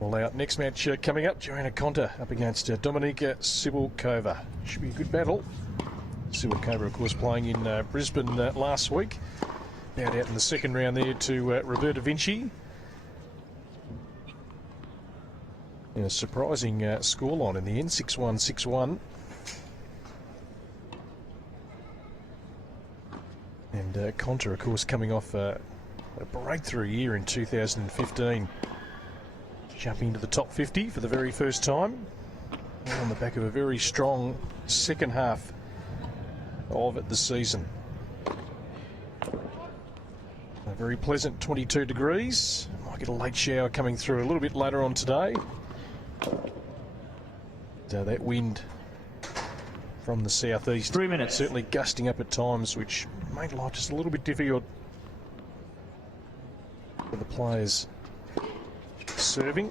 All out. Next match coming up, Johanna Konta up against Dominika Cibulkova. Should be a good battle. Cibulkova, of course, playing in Brisbane last week. Bowed out in the second round there to Roberta Vinci. And a surprising scoreline in the end, 6-1, 6-1. And Konta, of course, coming off a breakthrough year in 2015. Jumping into the top 50 for the very first time. On the back of a very strong second half of the season. A very pleasant 22 degrees. Might get a late shower coming through a little bit later on today. So that wind from the southeast. 3 minutes. Certainly gusting up at times, which made life just a little bit difficult for the players serving.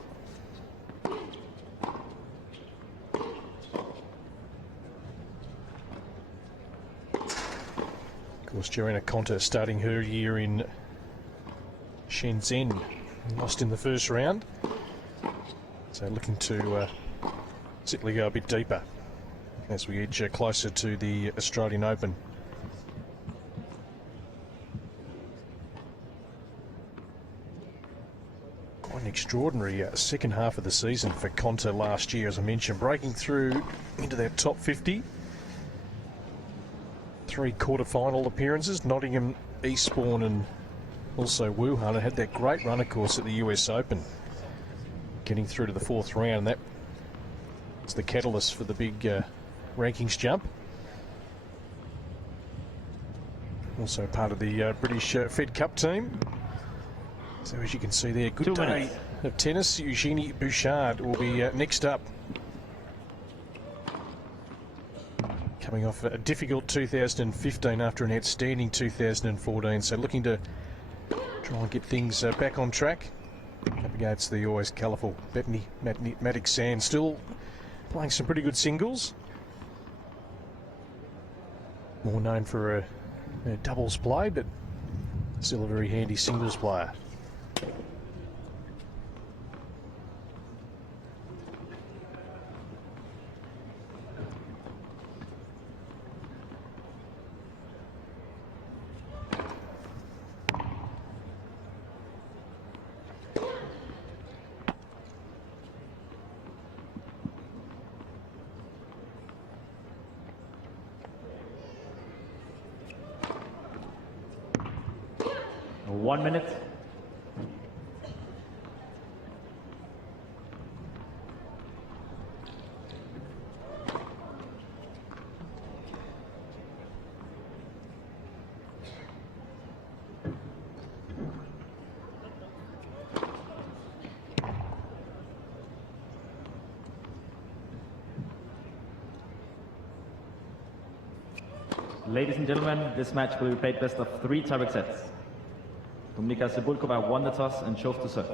Of course, Johanna Konta starting her year in Shenzhen, lost in the first round. So looking to simply go a bit deeper as we edge closer to the Australian Open. Quite an extraordinary second half of the season for Konta last year, as I mentioned, breaking through into that top 50. 3 quarter-final appearances, Nottingham, Eastbourne and also Wuhan, and had that great run, of course, at the US Open, getting through to the 4th round. That was the catalyst for the big rankings jump. Also part of the British Fed Cup team. So as you can see there, good 2 day minutes of tennis. Eugenie Bouchard will be next up. Coming off a difficult 2015 after an outstanding 2014. So looking to try and get things back on track. Up against the always colourful Bethany Maddox-Sand. Still playing some pretty good singles. More known for a doubles play, but still a very handy singles player. One minute. Ladies and gentlemen, this match will be played best of 3 tiebreak sets. Dominika Cibulkova won the toss and chose to serve.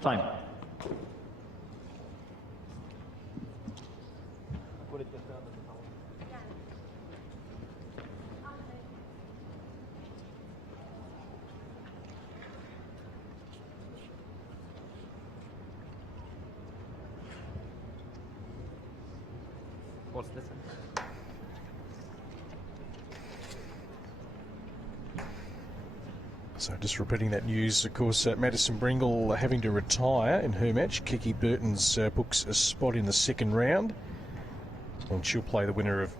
Time. What's this? So just repeating that news, of course, Madison Bringle having to retire in her match. Kiki Burton's books a spot in the second round. And she'll play the winner of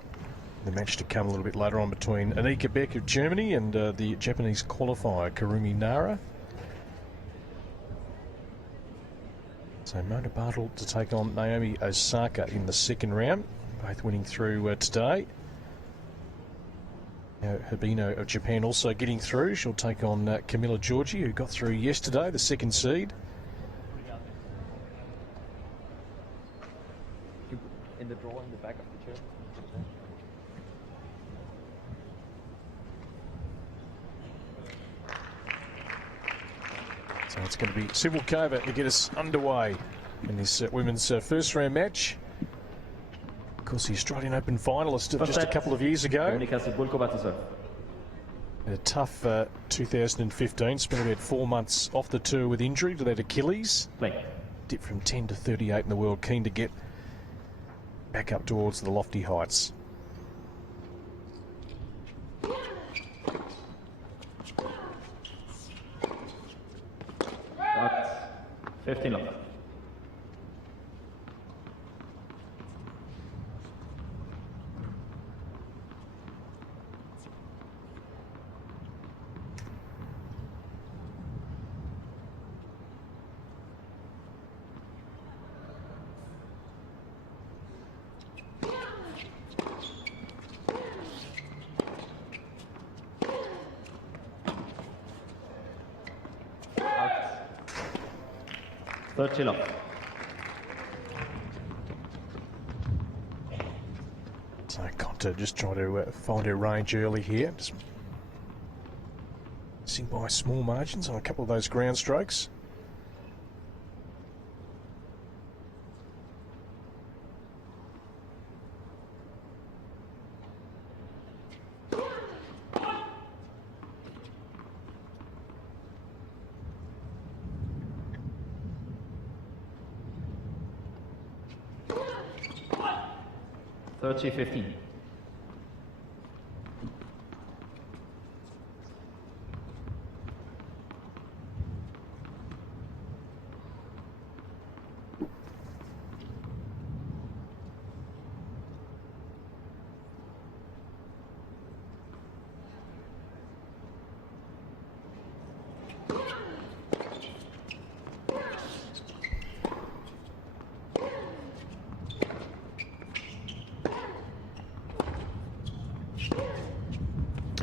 the match to come a little bit later on between Annika Beck of Germany and the Japanese qualifier, Karumi Nara. So Mona Bartle to take on Naomi Osaka in the second round, both winning through today. Habino of Japan also getting through. She'll take on Camilla Giorgi, who got through yesterday, the second seed. In the drawer in the back of the chair. So it's going to be Cibulkova to get us underway in this women's first round match. Of course, the Australian Open finalist of just a couple of years ago. Dominika Cibulkova to serve. Had a tough 2015, spent about 4 months off the tour with injury to that Achilles. Play. Dipped from 10 to 38 in the world, keen to get back up towards the lofty heights. That's 15 love. Out. 30 love. So Konta just trying to find her range early here. Just missing by small margins on a couple of those ground strokes. Thirty 15.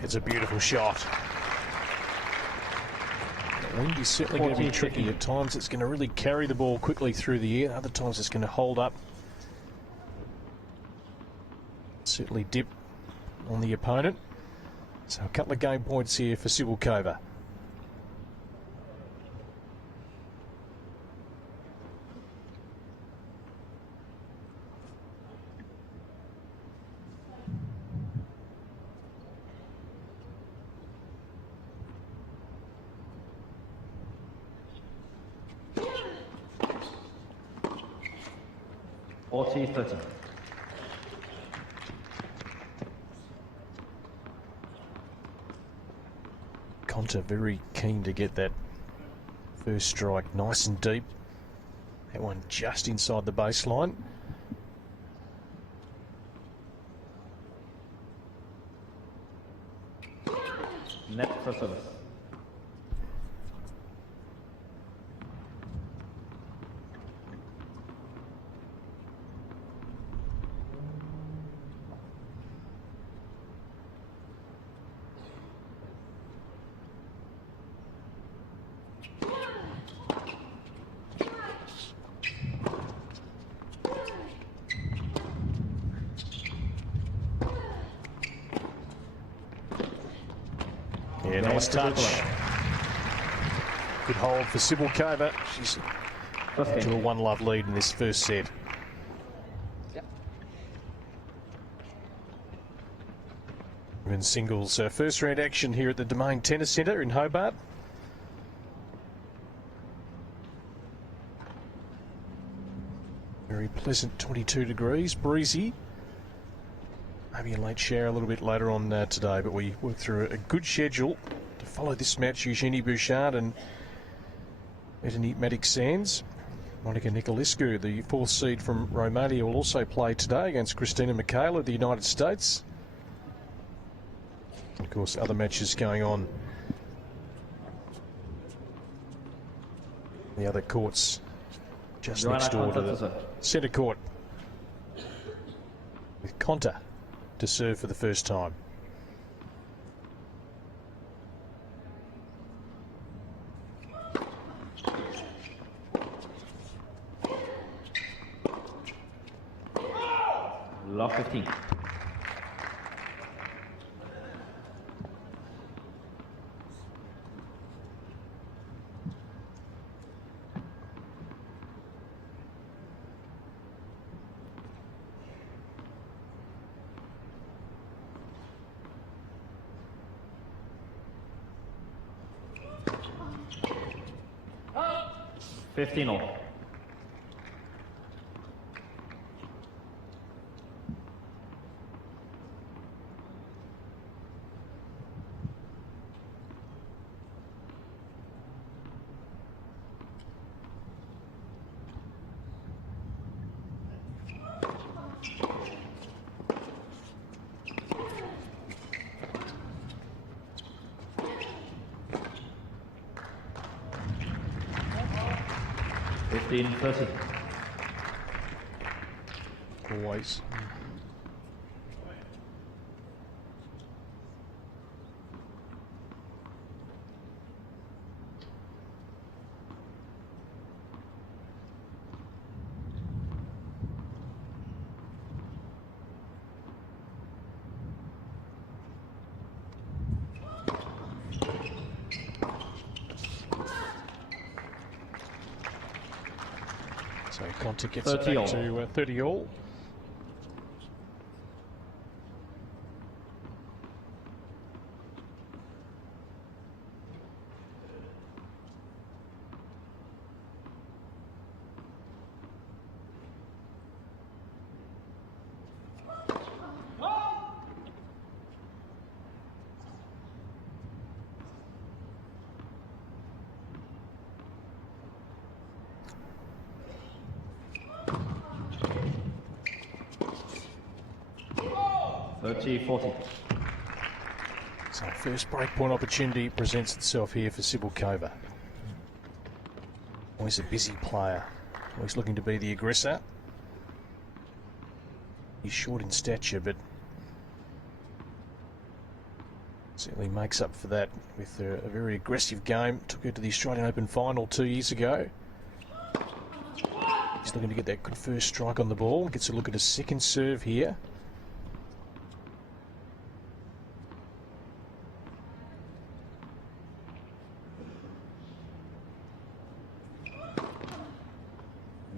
It's a beautiful shot. The wind is certainly going to be tricky. At times it's going to really carry the ball quickly through the air. Other times it's going to hold up. Certainly dip on the opponent. So a couple of game points here for Cibulkova. Forty 30. Konta very keen to get that first strike nice and deep. That one just inside the baseline. Net for service. Yeah, nice touch. Good hold for Cibulkova. She's to a one-love lead in this first set. Women's singles first round action here at the Domain Tennis Centre in Hobart. Very pleasant 22 degrees, breezy. Maybe a late shower a little bit later on today, but we worked through a good schedule to To follow this match, Eugenie Bouchard and Matic Sands. Monica Nicolescu, the 4th seed from Romania, will also play today against Christina Michaela of the United States. Of course, other matches going on. The other courts just Johanna next door to Konta the centre court, with Konta to serve for the first time. Love 15. Oh. 15 all. Always. So Konta gets it back to 30 all. So first breakpoint opportunity presents itself here for Cibulkova. Always a busy player, always looking to be the aggressor. He's short in stature, but certainly makes up for that with a very aggressive game. Took her to the Australian Open final 2 years ago. He's looking to get that good first strike on the ball. Gets a look at a second serve here.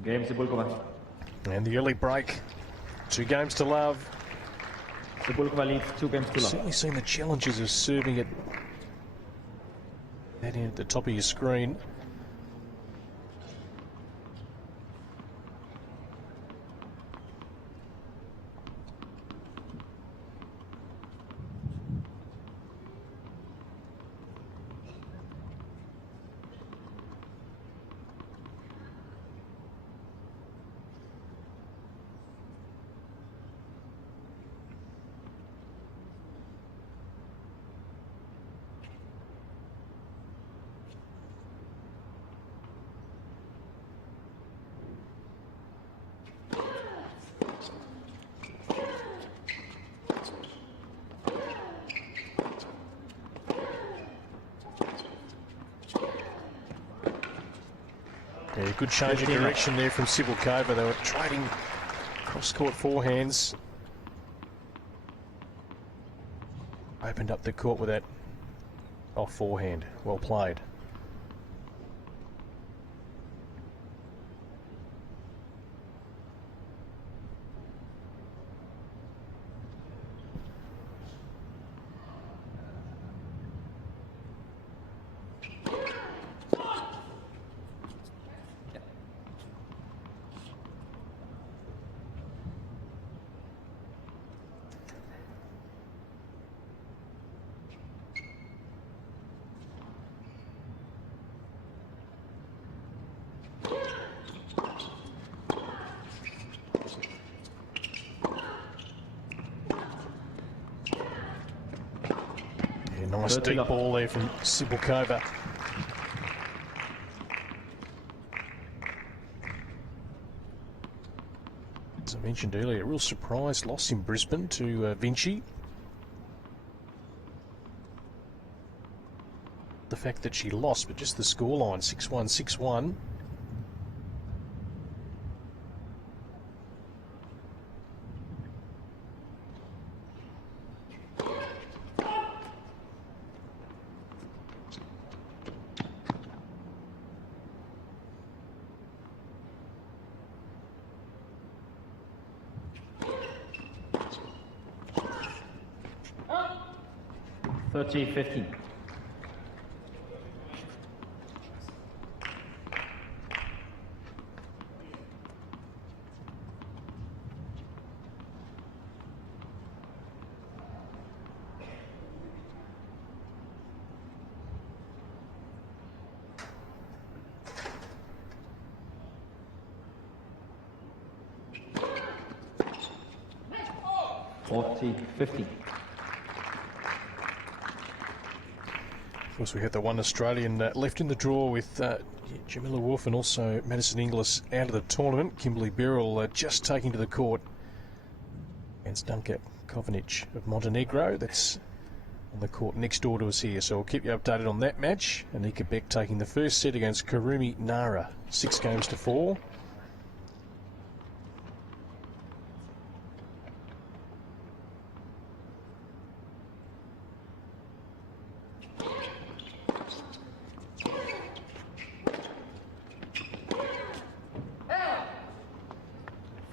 Game Cibulkova. And the early break. 2 games to love. Cibulkova leads 2 games to love. Certainly seen the challenges of serving it that in at the top of your screen. Yeah, good change of direction there from Cibulkova. They were trading cross-court forehands. Opened up the court with that off forehand. Well played. Nice 30 deep love. ball there from Cibulkova. As I mentioned earlier, a real surprise loss in Brisbane to Vinci. The fact that she lost, but just the scoreline, 6-1, 6-1. Thirty 15. Forty 15. Of course, we had the one Australian left in the draw with Jamila Wolf and also Madison Inglis out of the tournament. Kimberly Birrell just taking to the court against Danka Kovanic of Montenegro. That's on the court next door to us here, so we'll keep you updated on that match. Anika Beck taking the first set against Karumi Nara, 6-4.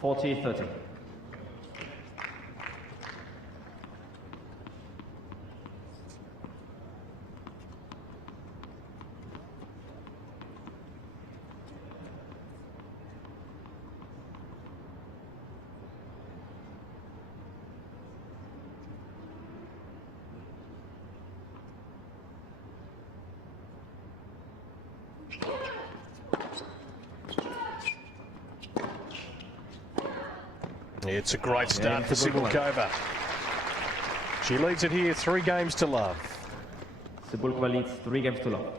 Forty 30. It's a great start Yeah, for Cibulkova. She leads it here, 3 games to love. Cibulkova leads 3 games to love.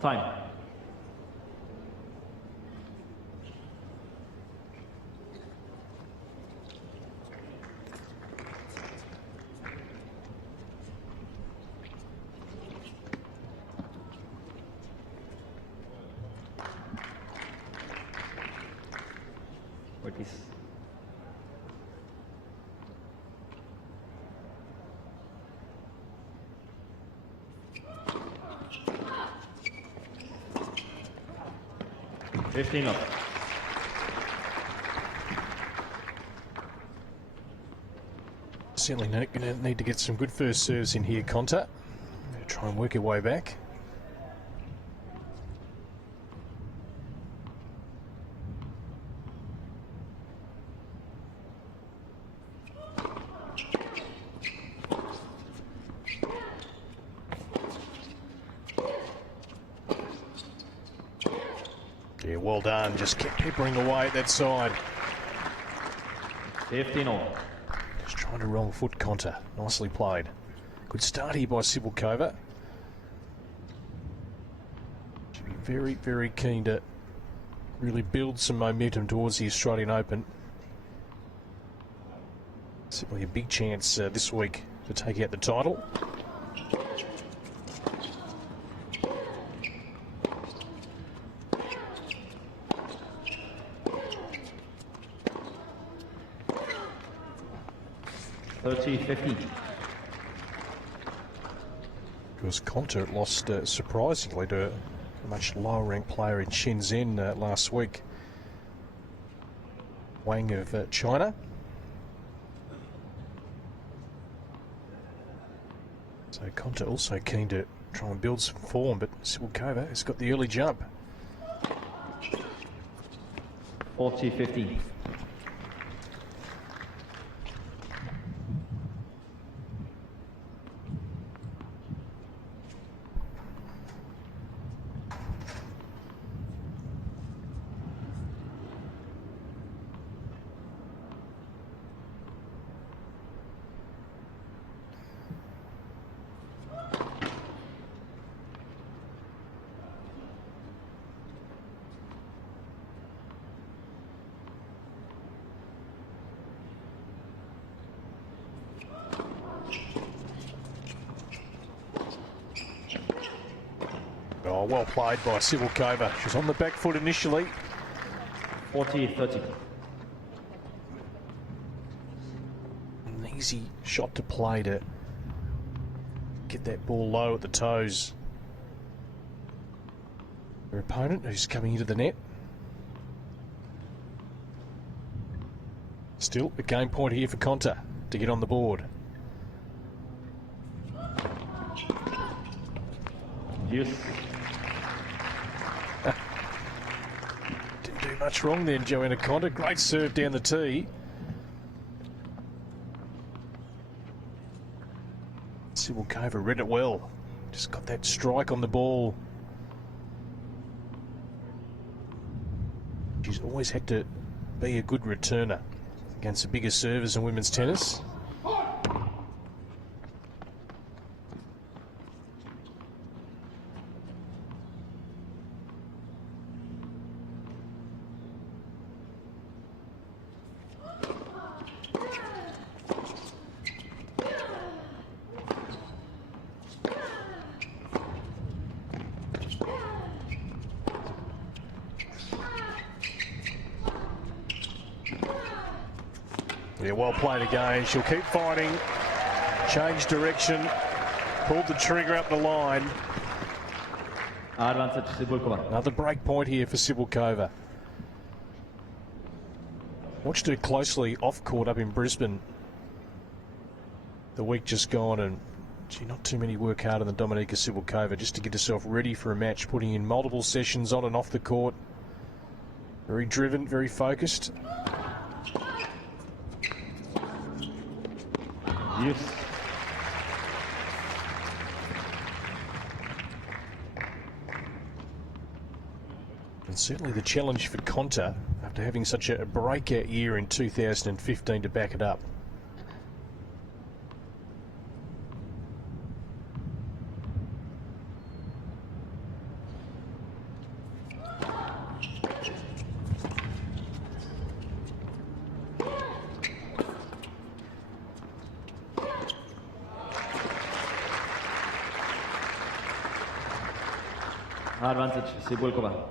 Time. What is 15 up. Certainly going to need to get some good first serves in here, Konta. Try and work her way back. Yeah, well done. Just kept peppering away at that side. 15 all. Just trying to wrong foot Konta. Nicely played. Good start here by Cibulkova. Should be very, very keen to really build some momentum towards the Australian Open. Certainly a big chance this week to take out the title. Because Konta lost surprisingly to a much lower ranked player in Shenzhen last week. Wang of China. So Konta also keen to try and build some form, but Cibulkova has got the early jump. 40-15. Oh, well played by Cibulkova. She was on the back foot initially. 40-30. An easy shot to play to get that ball low at the toes. Her opponent, who's coming into the net. Still a game point here for Konta to get on the board. Yes. Didn't do much wrong then, Johanna Konta. Great serve down the tee. Cibulkova read it well. Just got that strike on the ball. She's always had to be a good returner against the bigger servers in women's tennis. Yeah, well played again. She'll keep fighting. Change direction. Pulled the trigger up the line. Advantage Cibulkova. Another break point here for Cibulkova. Watched her closely off court up in Brisbane the week just gone, and gee, not too many work harder than Dominika Cibulkova just to get herself ready for a match, putting in multiple sessions on and off the court. Very driven, very focused. Yes. And certainly the challenge for Konta after having such a breakout year in 2015 to back it up. Advantage Cibulkova.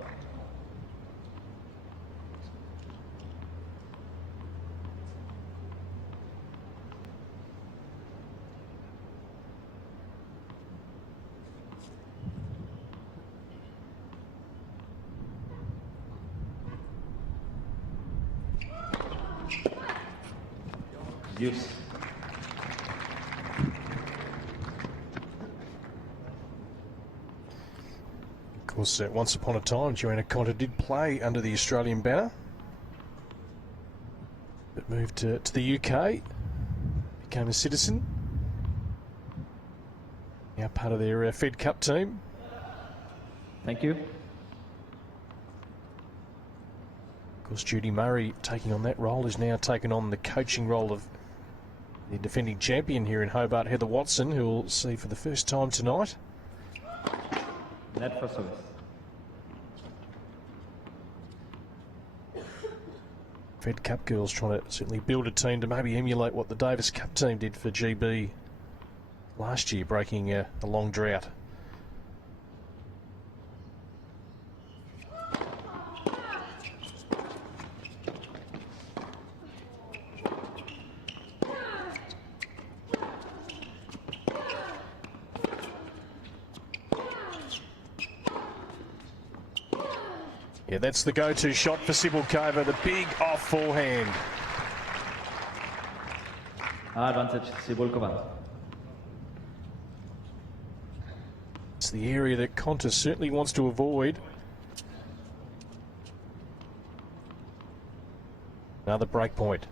Yes. Of course, once upon a time, Johanna Konta did play under the Australian banner, but moved to the UK, became a citizen, now part of their Fed Cup team. Thank you. Of course, Judy Murray taking on that role has now taken on the coaching role of the defending champion here in Hobart, Heather Watson, who we'll see for the first time tonight. Net for service. Fed Cup girls trying to certainly build a team to maybe emulate what the Davis Cup team did for GB last year, breaking a long drought. Yeah, that's the go-to shot for Cibulkova, the big off forehand. Advantage Cibulkova. It's the area that Konta certainly wants to avoid. Another break point.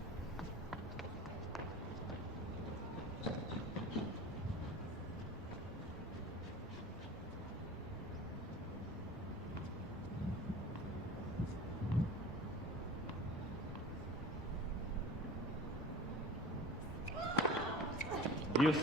Use.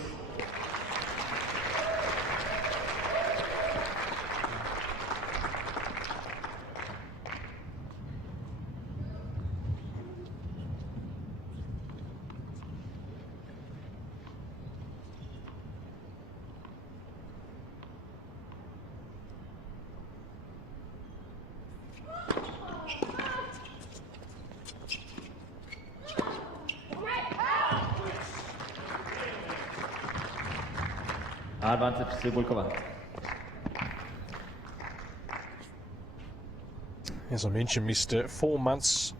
Advantage Cibulkova. As I mentioned, missed 4 months.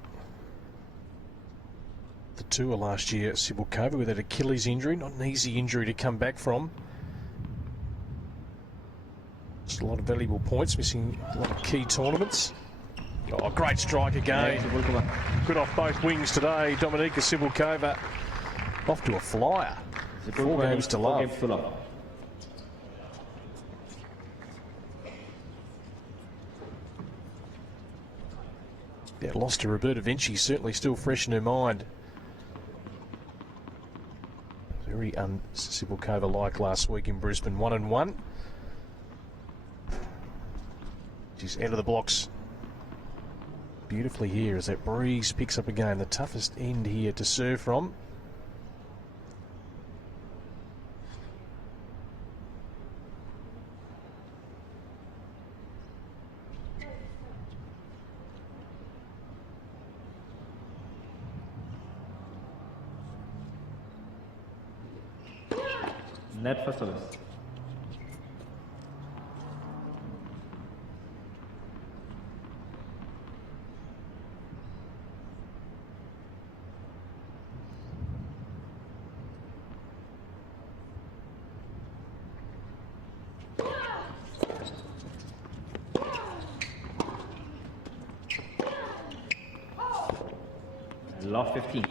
The tour last year, Cibulkova, with that Achilles injury. Not an easy injury to come back from. Just a lot of valuable points, missing a lot of key tournaments. Oh, great strike again. Good off both wings today. Dominika Cibulkova off to a flyer. 4 games to love. Yeah, lost to Roberta Vinci, certainly still fresh in her mind. Very Cibulkova-like last week in Brisbane, 1-1. She's out of the blocks beautifully here as that breeze picks up again. The toughest end here to serve from. Net for service. Love 15.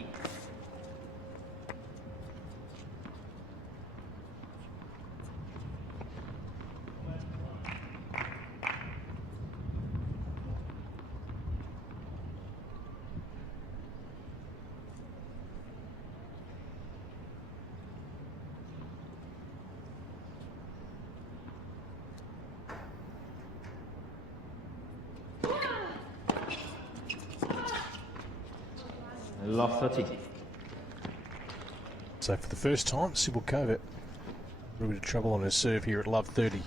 Love 30. So for the first time, Cibulkova a bit of trouble on her serve here at love 30.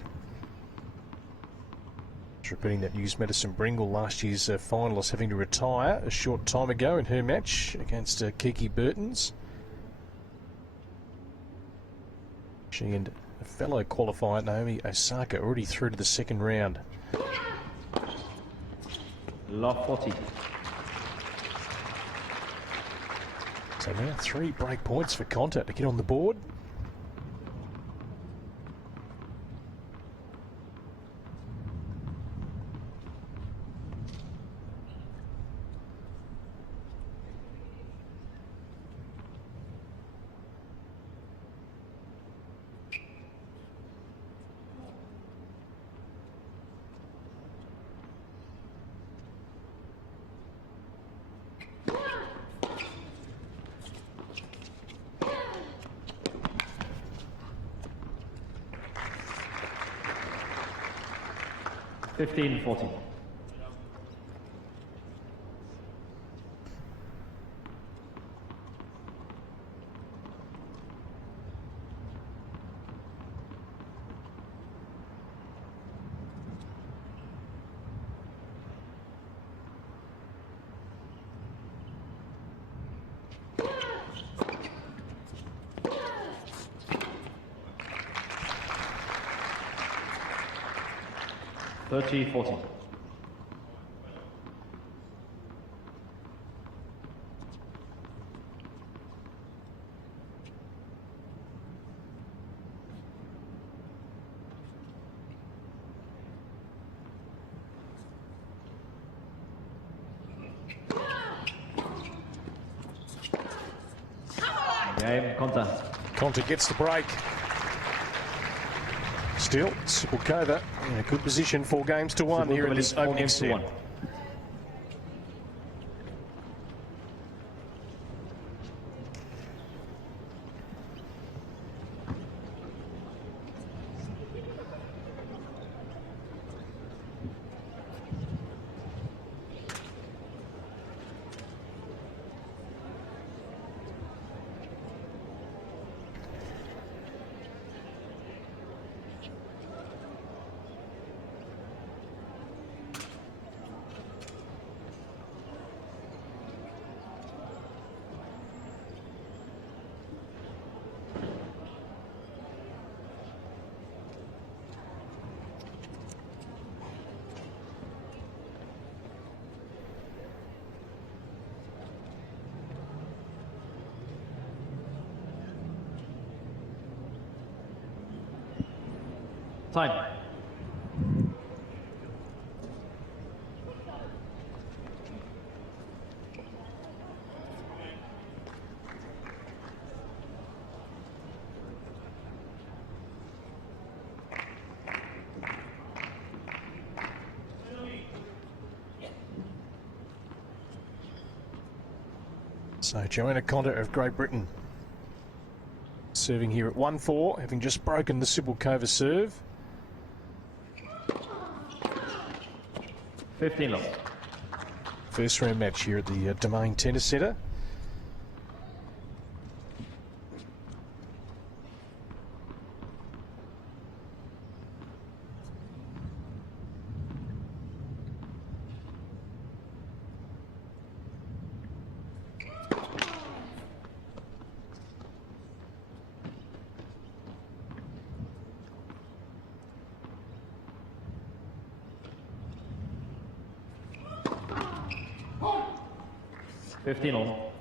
Just repeating that news, Madison Bringle, last year's finalist, having to retire a short time ago in her match against Kiki Burtons. She and a fellow qualifier, Naomi Osaka, already through to the second round. Love 40. So now 3 break points for Konta to get on the board. Fifteen 14. 30-40. Game, Konta. Konta gets the break. Still, Cibulkova in a good position, 4 games to 1 here in this opening set. Time. So Johanna Konta of Great Britain serving here at 1-4, having just broken the Cibulkova serve. 15 lost. First round match here at the Domain Tennis Centre. Fifteen all.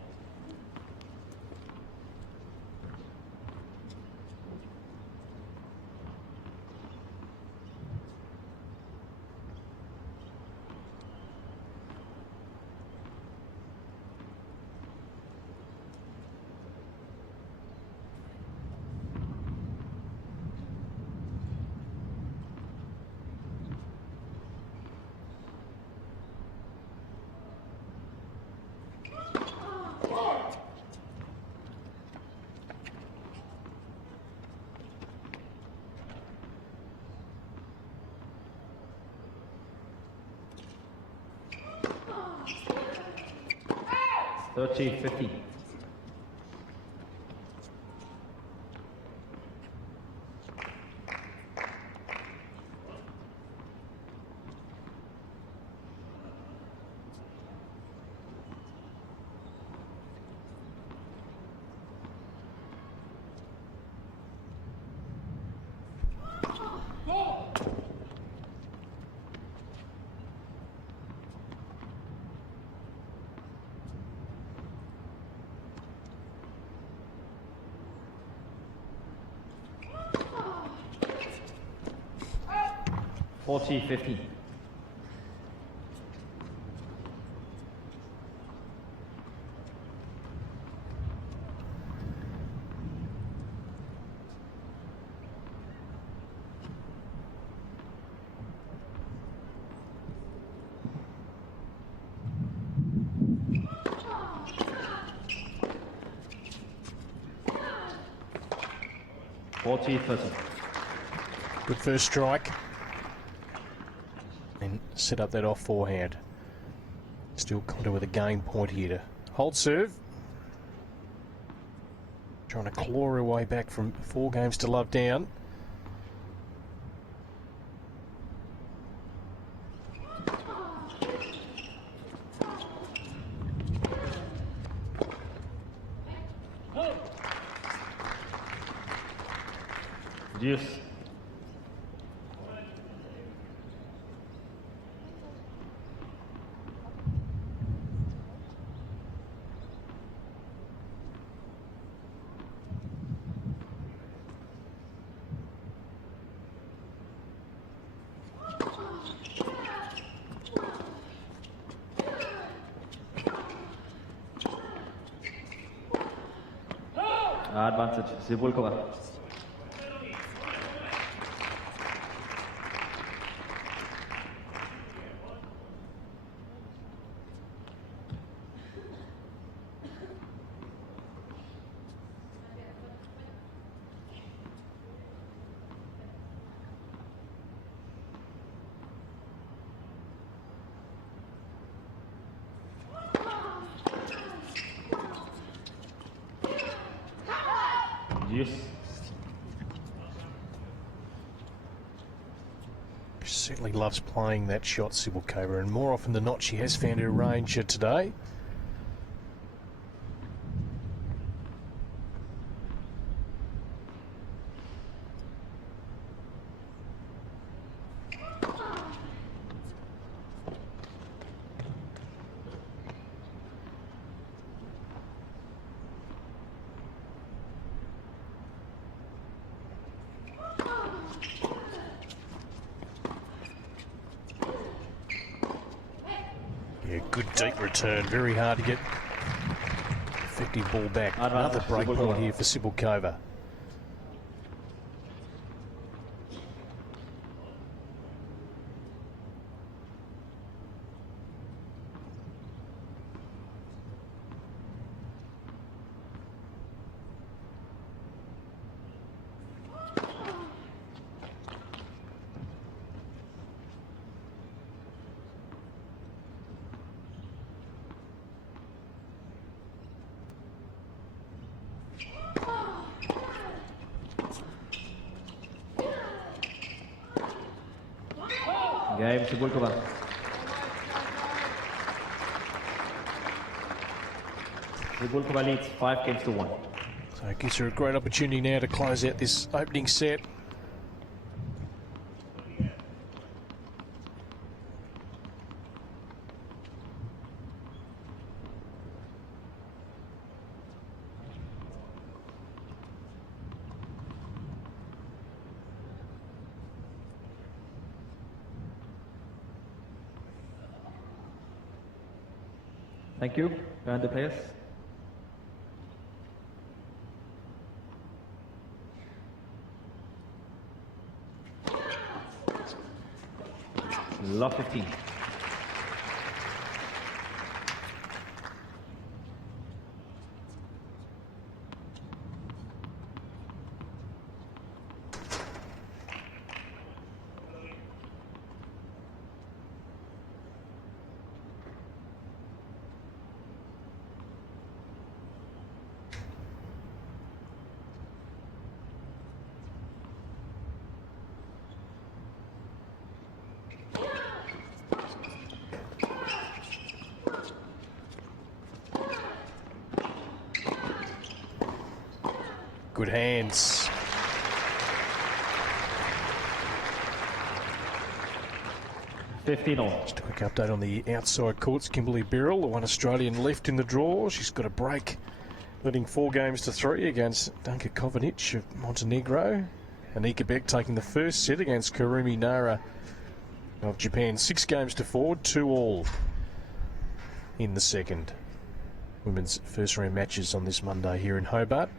Thirty, 50. Forty, 50. Forty, 30. Good first strike. And set up that off forehand. Still Konta with a game point here to hold serve. Trying to claw her way back from 4 games to love down. Deuce. Advantage, Cibulkova. Yes. She certainly loves playing that shot, Cibulkova, and more often than not she has found her range today. Yeah, good deep return. Very hard to get effective ball back. Another break point here for Cibulkova. Game, Cibulkova. Cibulkova leads 5-1. So it gives her a great opportunity now to close out this opening set. Thank you. And the players. Love 15. Good hands. Just a quick update on the outside courts. Kimberly Birrell, the one Australian left in the draw. She's got a break, leading 4-3 against Danka Kovanic of Montenegro. Anika Beck taking the first set against Karumi Nara of Japan. 6-4, 2-all in the second. Women's first round matches on this Monday here in Hobart.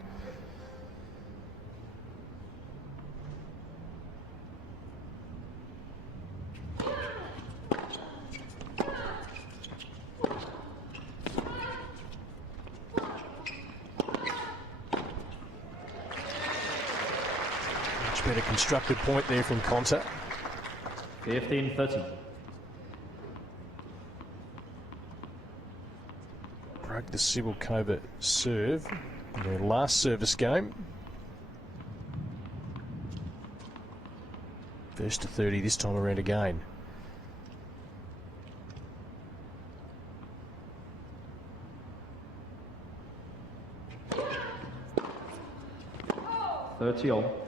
Been a constructed point there from Konta. 15-13. Broke the Cibulkova serve in their last service game. First to 30 this time around again. All.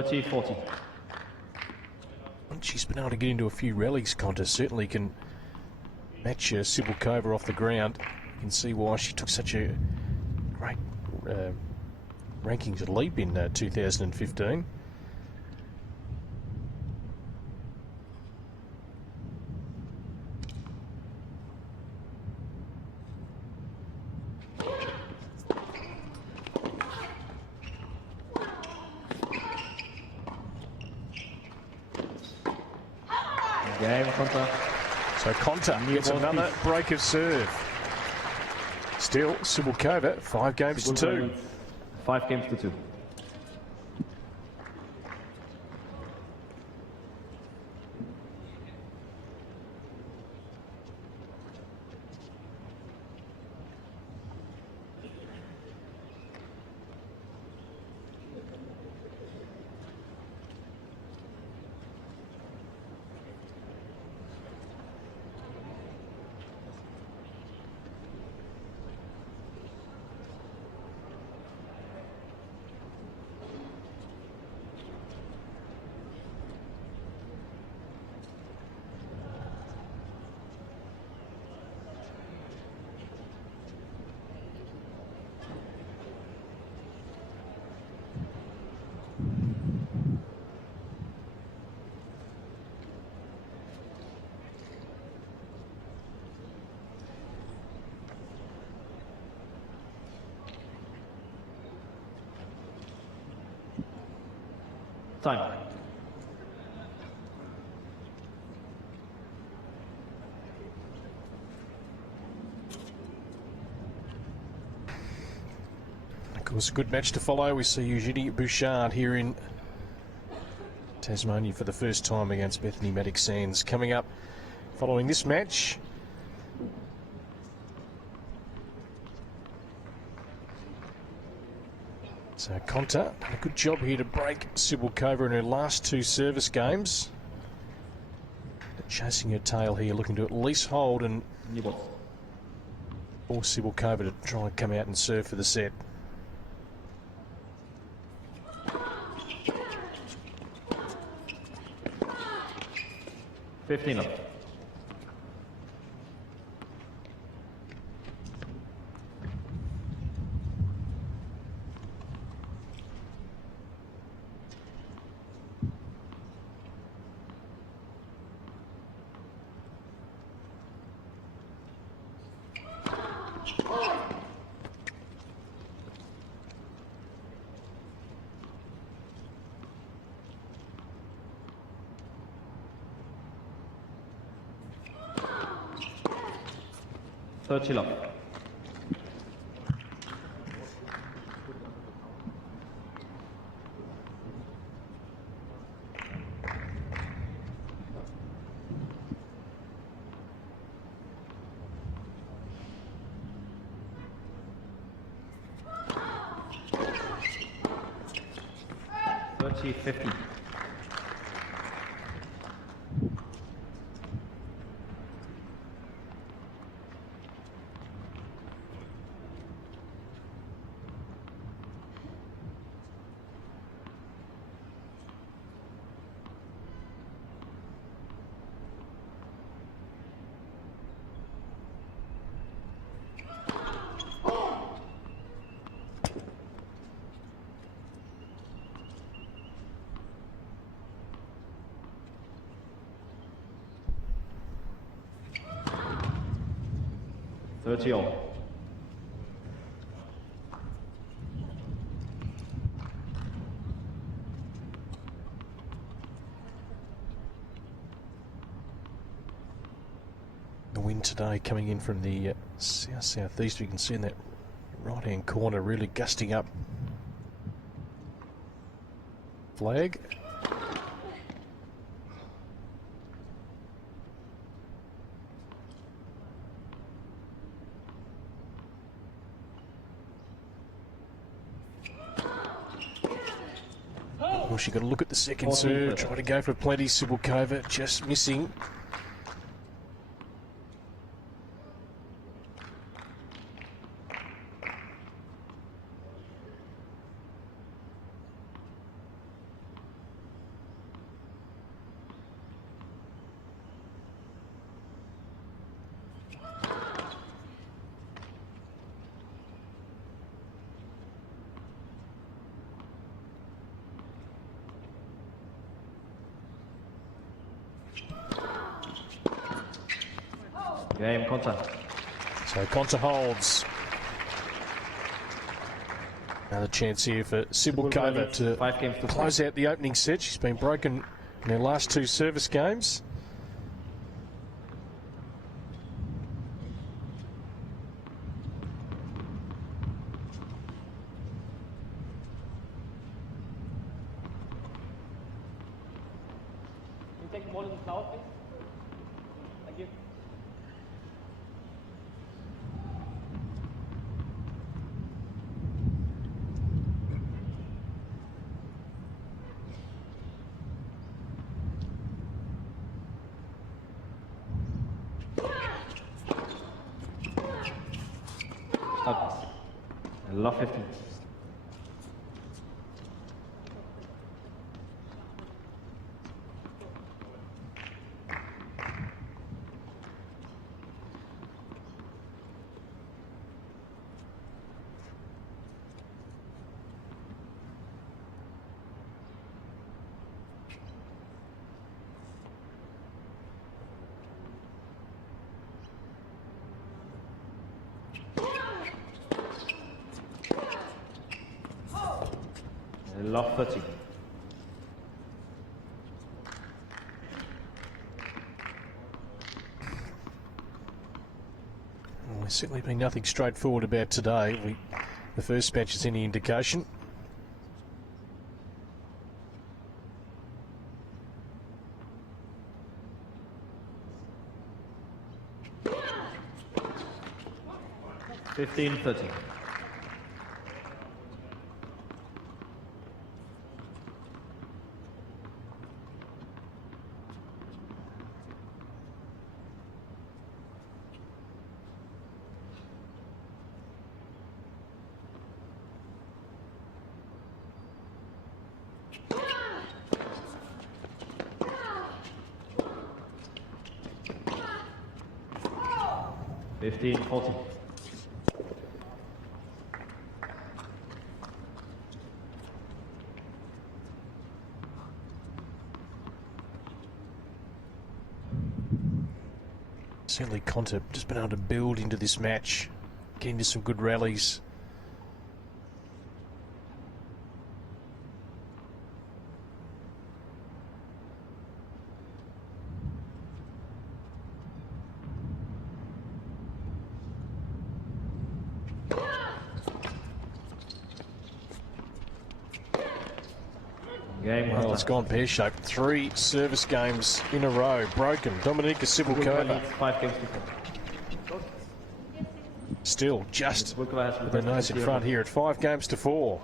30-40. She's been able to get into a few rallies, Konta. Certainly can match Cibulkova off the ground. You can see why she took such a great rankings leap in 2015. Game, Konta. So Konta gets another break of serve. Still, Cibulkova, 5 games to 2. 5 games to 2. Time. Of course, a good match to follow. We see Eugenie Bouchard here in Tasmania for the first time against Bethany Maddox-Sands. Coming up following this match, so Konta done a good job here to break Cibulkova in her last 2 service games. Chasing her tail here, looking to at least hold and force Cibulkova to try and come out and serve for the set. $15 left. $30 left. $30-50. $30 all. The wind today coming in from the south-southeast. You can see in that right-hand corner really gusting up. Flag. Well, she got to look at the second serve, try to go for plenty. Cibulkova just missing. Game Konta. So Konta holds. Another chance here for Cibulkova to 5 games to close out the opening set. She's been broken in her last 2 service games. Can you take more than the cloud, please? Thank you. Out. I love 15. I love 30. Well, there's certainly been nothing straightforward about today. The first match is any indication. Fifteen, 30. Fifteen, 40. Certainly Konta just been able to build into this match, get into some good rallies. Game Well, it's gone pear-shaped. 3 service games in a row broken. Dominika Cibulkova 5 games to go. still just Cibulkova has with her nose in front here at 5 games to 4.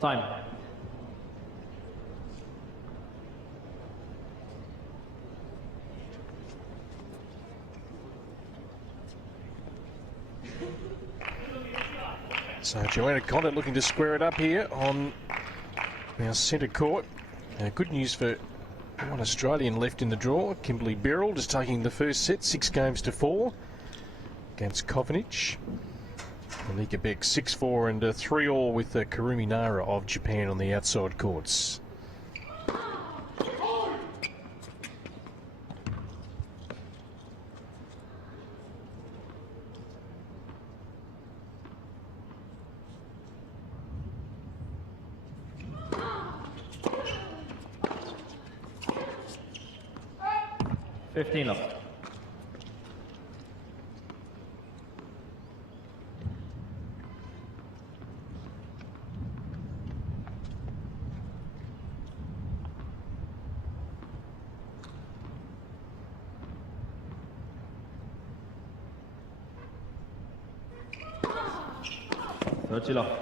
Time. So Johanna Konta looking to square it up here on our centre court. Good news for one Australian left in the draw. Kimberly Birrell just taking the first set, 6 games to 4 against Kovanic. Monika Beck 6-4 and 3-all with Karumi Nara of Japan on the outside courts. Fifteen up. 30 love.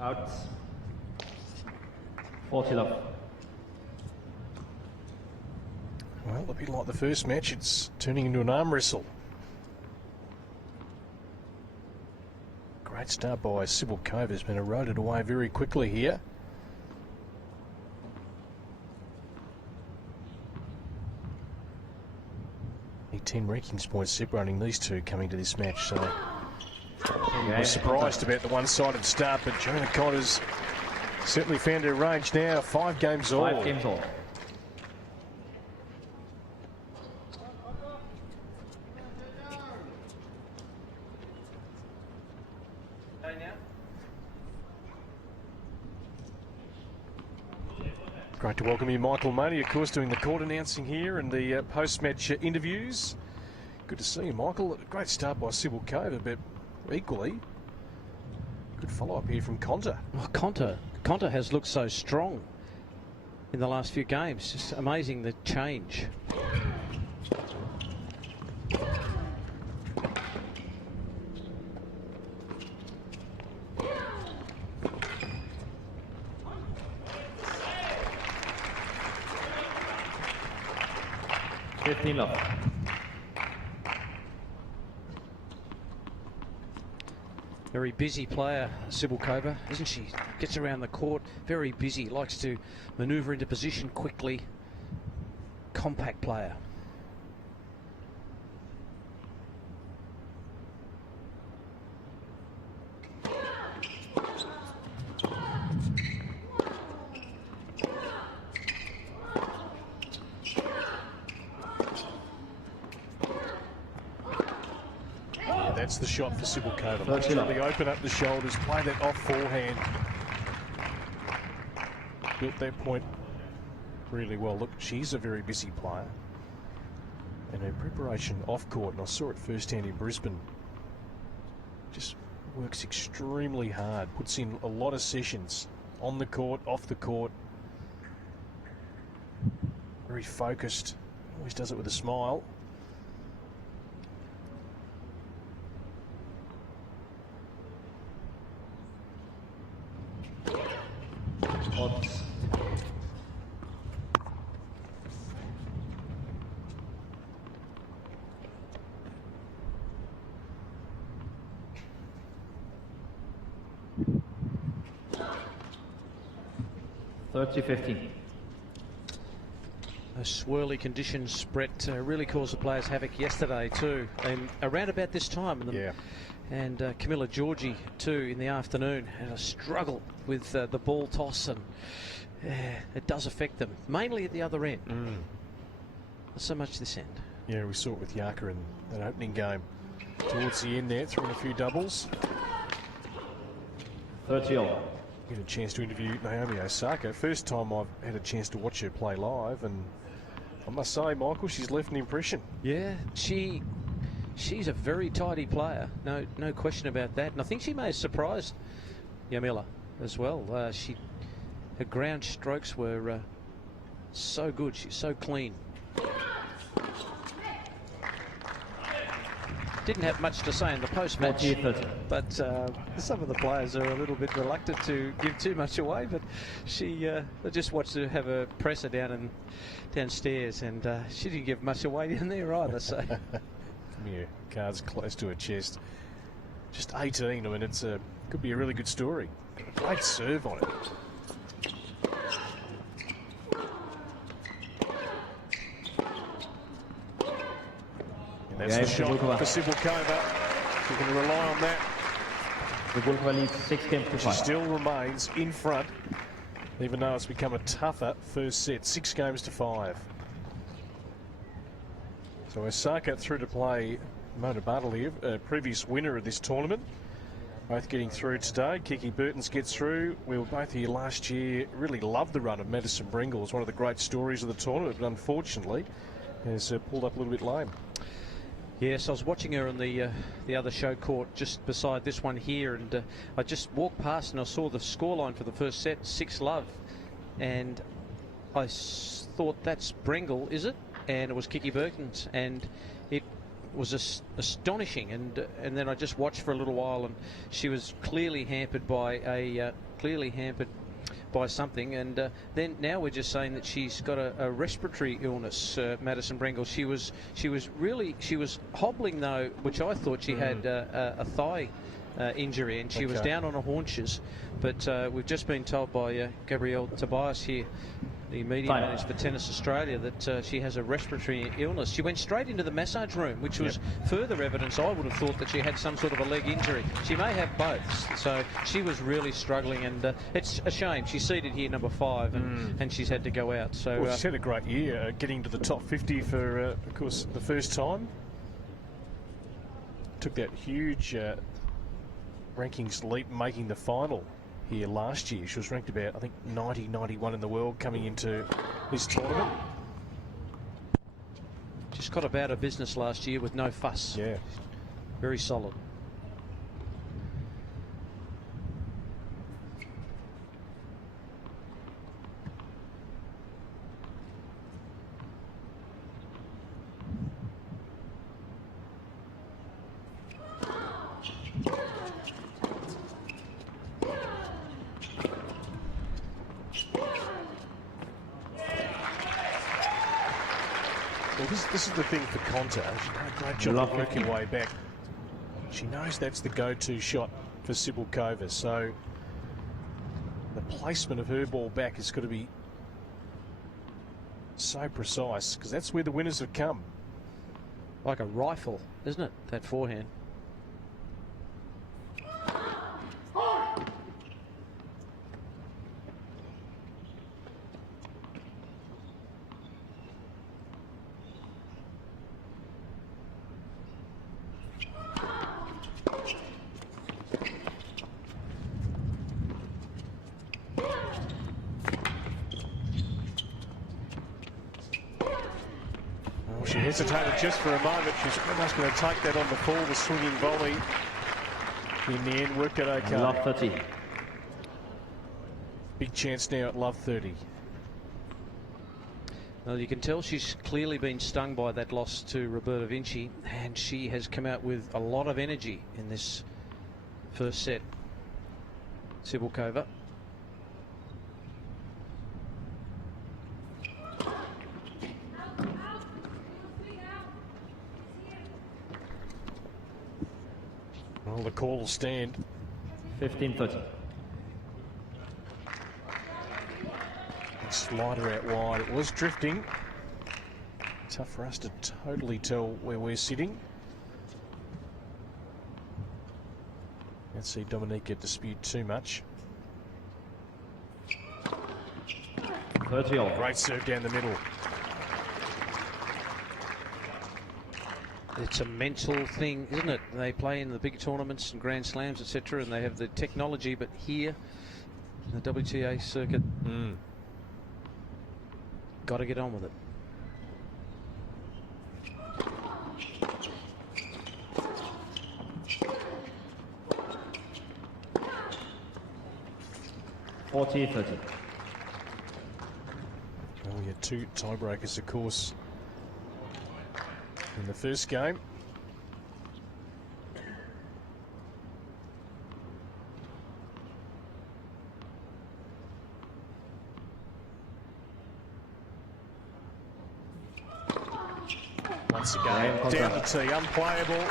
Out. 40 love. Well, a bit like the first match, it's turning into an arm wrestle. Great start by Cibulkova, has been eroded away very quickly here. Only 10 rankings points separating these two coming to this match, so I was surprised about the one-sided start, but Johanna Konta's certainly found her range now. 5 games all. 5 games all. Great to welcome you, Michael Money, of course, doing the court announcing here and the post-match interviews. Good to see you, Michael. A great start by Cibulkova, but equally good follow-up here from Konta. Well, Konta has looked so strong in the last few games. Just amazing, the change. Love. Very busy player, Cibulkova, isn't she? Gets around the court, very busy, likes to manoeuvre into position quickly. Compact player. That's the shot for Cibulkova. Much really open up the shoulders, play that off forehand. Built that point really well. Look, she's a very busy player. And her preparation off court, and I saw it firsthand in Brisbane, just works extremely hard. Puts in a lot of sessions on the court, off the court. Very focused. Always does it with a smile. Odds. $30.15. Those swirly conditions, Brett, really caused the players havoc yesterday too, and around about this time. And Camilla Georgie too in the afternoon had a struggle with the ball toss, and it does affect them, mainly at the other end. Not so much this end. Yeah, we saw it with Yaka in that opening game. Towards the end there, throwing a few doubles. 30-all. Get a chance to interview Naomi Osaka. First time I've had a chance to watch her play live, and I must say, Michael, she's left an impression. Yeah, she's a very tidy player, no question about that. And I think she may have surprised Yamila as well. Her ground strokes were so good. She's so clean. Didn't have much to say in the post-match, but some of the players are a little bit reluctant to give too much away. But I just watched her have a presser downstairs, and she didn't give much away in there either. So, yeah, cards close to her chest. Just 18. I mean, could be a really good story. Great serve on it. And that's the shot for Cibulkova. You're going to rely on that. Cibulkova leads 6 games to 5. She still remains in front, even though it's become a tougher first set. 6 games to 5. So Osaka through to play Mona Bartoliev, a previous winner of this tournament. Both getting through today. Kiki Burtons gets through. We were both here last year. Really loved the run of Madison Bringle. It's one of the great stories of the tournament, but unfortunately has pulled up a little bit lame. Yes, I was watching her on the other show court just beside this one here, and I just walked past and I saw the scoreline for the first set, 6-love, and I thought, that's Bringle, is it? And it was Kiki Burtons, and it was astonishing. And then I just watched for a little while, and she was clearly hampered by something. And then now we're just saying that she's got a respiratory illness, Madison Bringle. She was hobbling though, which I thought she had a thigh injury, and she was down on her haunches. But we've just been told by Gabrielle Tobias here, the media manager for Tennis Australia, that she has a respiratory illness. She went straight into the massage room, which was further evidence, I would have thought, that she had some sort of a leg injury. She may have both, so she was really struggling, and it's a shame. She's seeded here number 5, and she's had to go out. So well, she's had a great year, getting to the top 50 for, of course, the first time. Took that huge rankings leap, making the final here last year. She was ranked about, I think, 90, 91 in the world coming into this tournament. Just got about her business last year with no fuss. Yeah. Very solid. Well, this is the thing for Konta. She's done a great job of working her way back. She knows that's the go-to shot for Cibulkova, so the placement of her ball back has got to be so precise, because that's where the winners have come. Like a rifle, isn't it, that forehand? She hesitated just for a moment. She's almost going to take that on the full, the swinging volley. In the end, worked it okay. Love 30. Big chance now at love 30. Well, you can tell she's clearly been stung by that loss to Roberta Vinci, and she has come out with a lot of energy in this first set. Cibulkova. Well, the call will stand. 15-30. Slider out wide. It was drifting. Tough for us to totally tell where we're sitting. Can't see Dominika dispute too much. 30 all. Great serve down the middle. It's a mental thing, isn't it? They play in the big tournaments and Grand Slams, etc., and they have the technology, but here, the WTA circuit, got to get on with it. Well, we had 2 tiebreakers, of course, in the first game. Once again, down the tee, unplayable.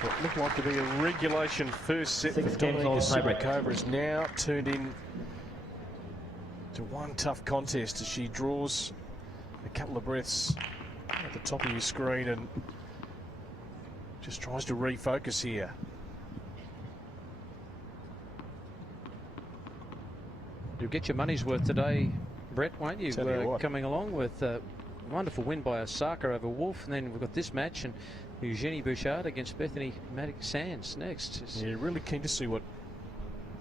What looked like to be a regulation first set for Dominika Cibulkova is now turned in to one tough contest as she draws a couple of breaths at the top of your screen and just tries to refocus here. You'll get your money's worth today, Brett, won't you? Tell you what. Coming along with a wonderful win by Osaka over Wolf, and then we've got this match, and Eugenie Bouchard against Bethany Maddox-Sands next. Yeah, really keen to see what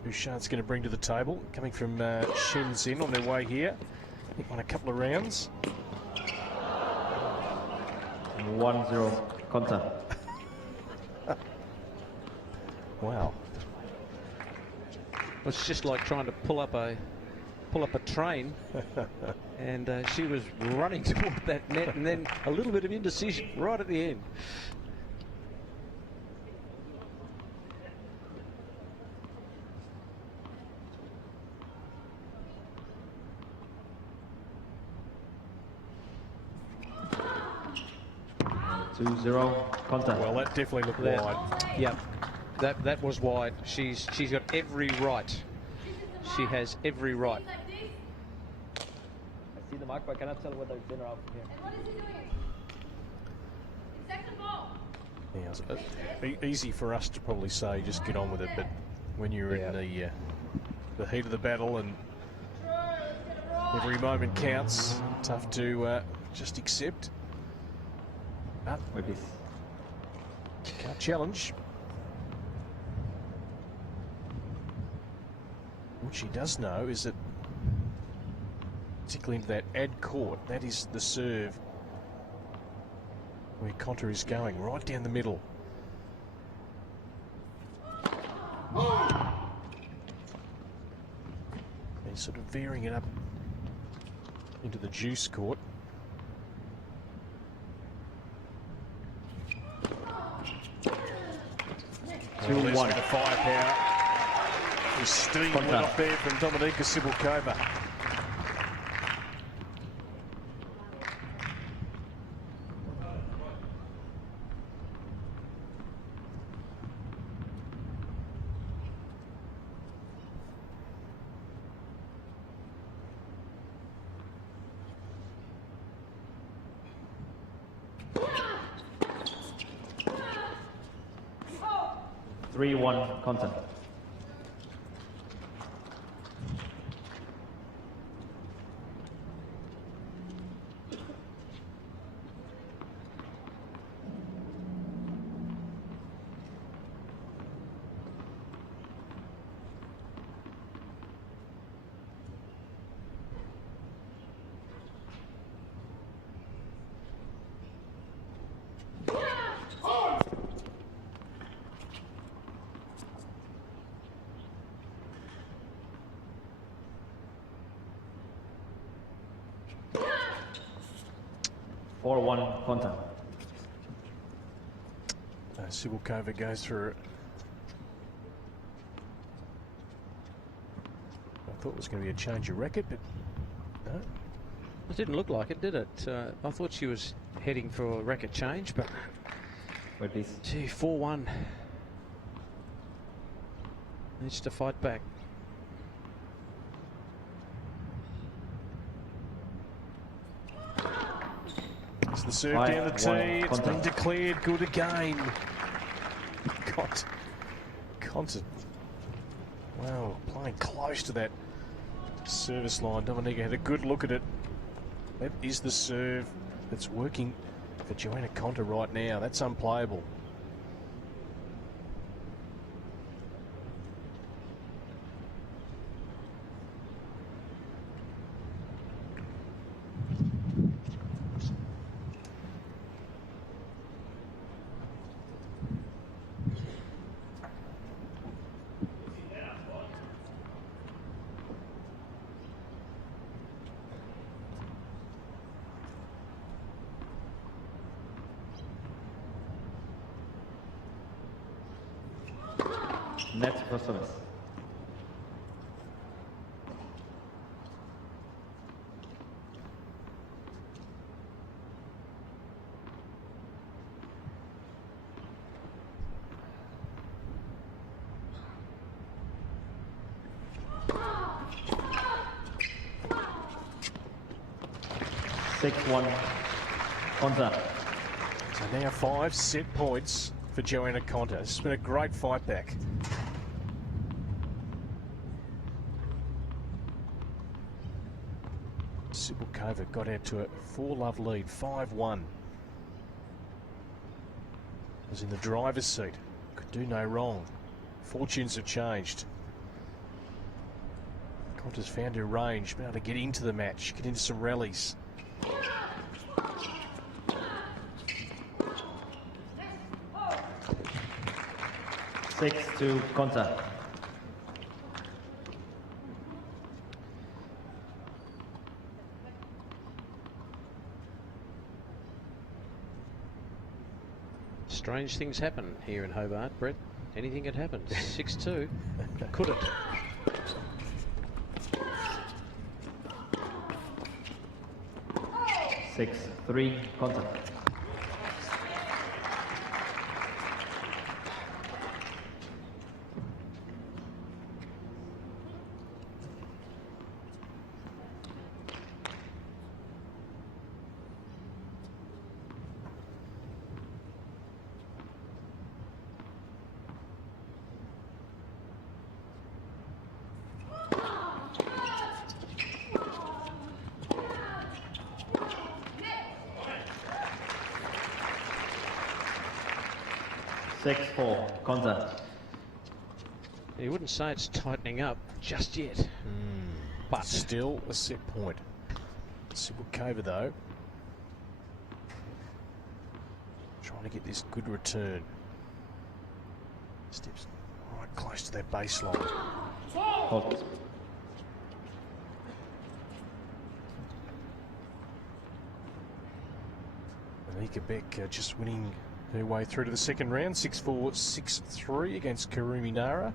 Bouchard's going to bring to the table. Coming from Shenzhen on their way here. I think won a couple of rounds. 1-0 Konta. Wow. It's just like trying to pull up a train, and she was running toward that net, and then a little bit of indecision right at the end. Konta. Well, that definitely looked wide. Yep, that was wide. She's got every right. She has every right. I see the mark, but I cannot tell whether it's in or out from here. And what is he doing? Exact the ball. Yeah, it's easy for us to probably say just get on with it, but when you're in the heat of the battle and every moment counts, tough to just accept. But Maybe. can't challenge. What she does know is that, particularly into that ad court, that is the serve where Konta is going, right down the middle. And sort of veering it up into the juice court. Well, there's 2-1. the firepower. The steam went off there from Dominika Cibulkova. Konta. Konta. Cibulkova goes for it. I thought it was going to be a change of racket, but no. It didn't look like it, did it? I thought she was heading for a racket change, but Wait, please. gee, 4-1. Needs to fight back. It's the serve down the tee. It's been declared good again. Konta. Wow, playing close to that service line. Dominika had a good look at it. That is the serve that's working for Johanna Konta right now. That's unplayable. Net for service. Konta. So now 5 set points for Johanna Konta. It's been a great fight back. Cibulkova got out to a 4-love lead, 5-1. was in the driver's seat. Could do no wrong. Fortunes have changed. Konta's found her range, been able to get into the match, get into some rallies. 6-2 Konta. Strange things happen here in Hobart, Brett. Anything could happen. 6-2. Could it? Six, 3 Konta. Six, 4 Konta. You wouldn't say it's tightening up just yet. But still a set point. Cibulkova, though, trying to get this good return. Steps right close to that baseline. Halt. Dominika Beck just winning her way through to the second round. 6-4, 6-3 against Karumi Nara.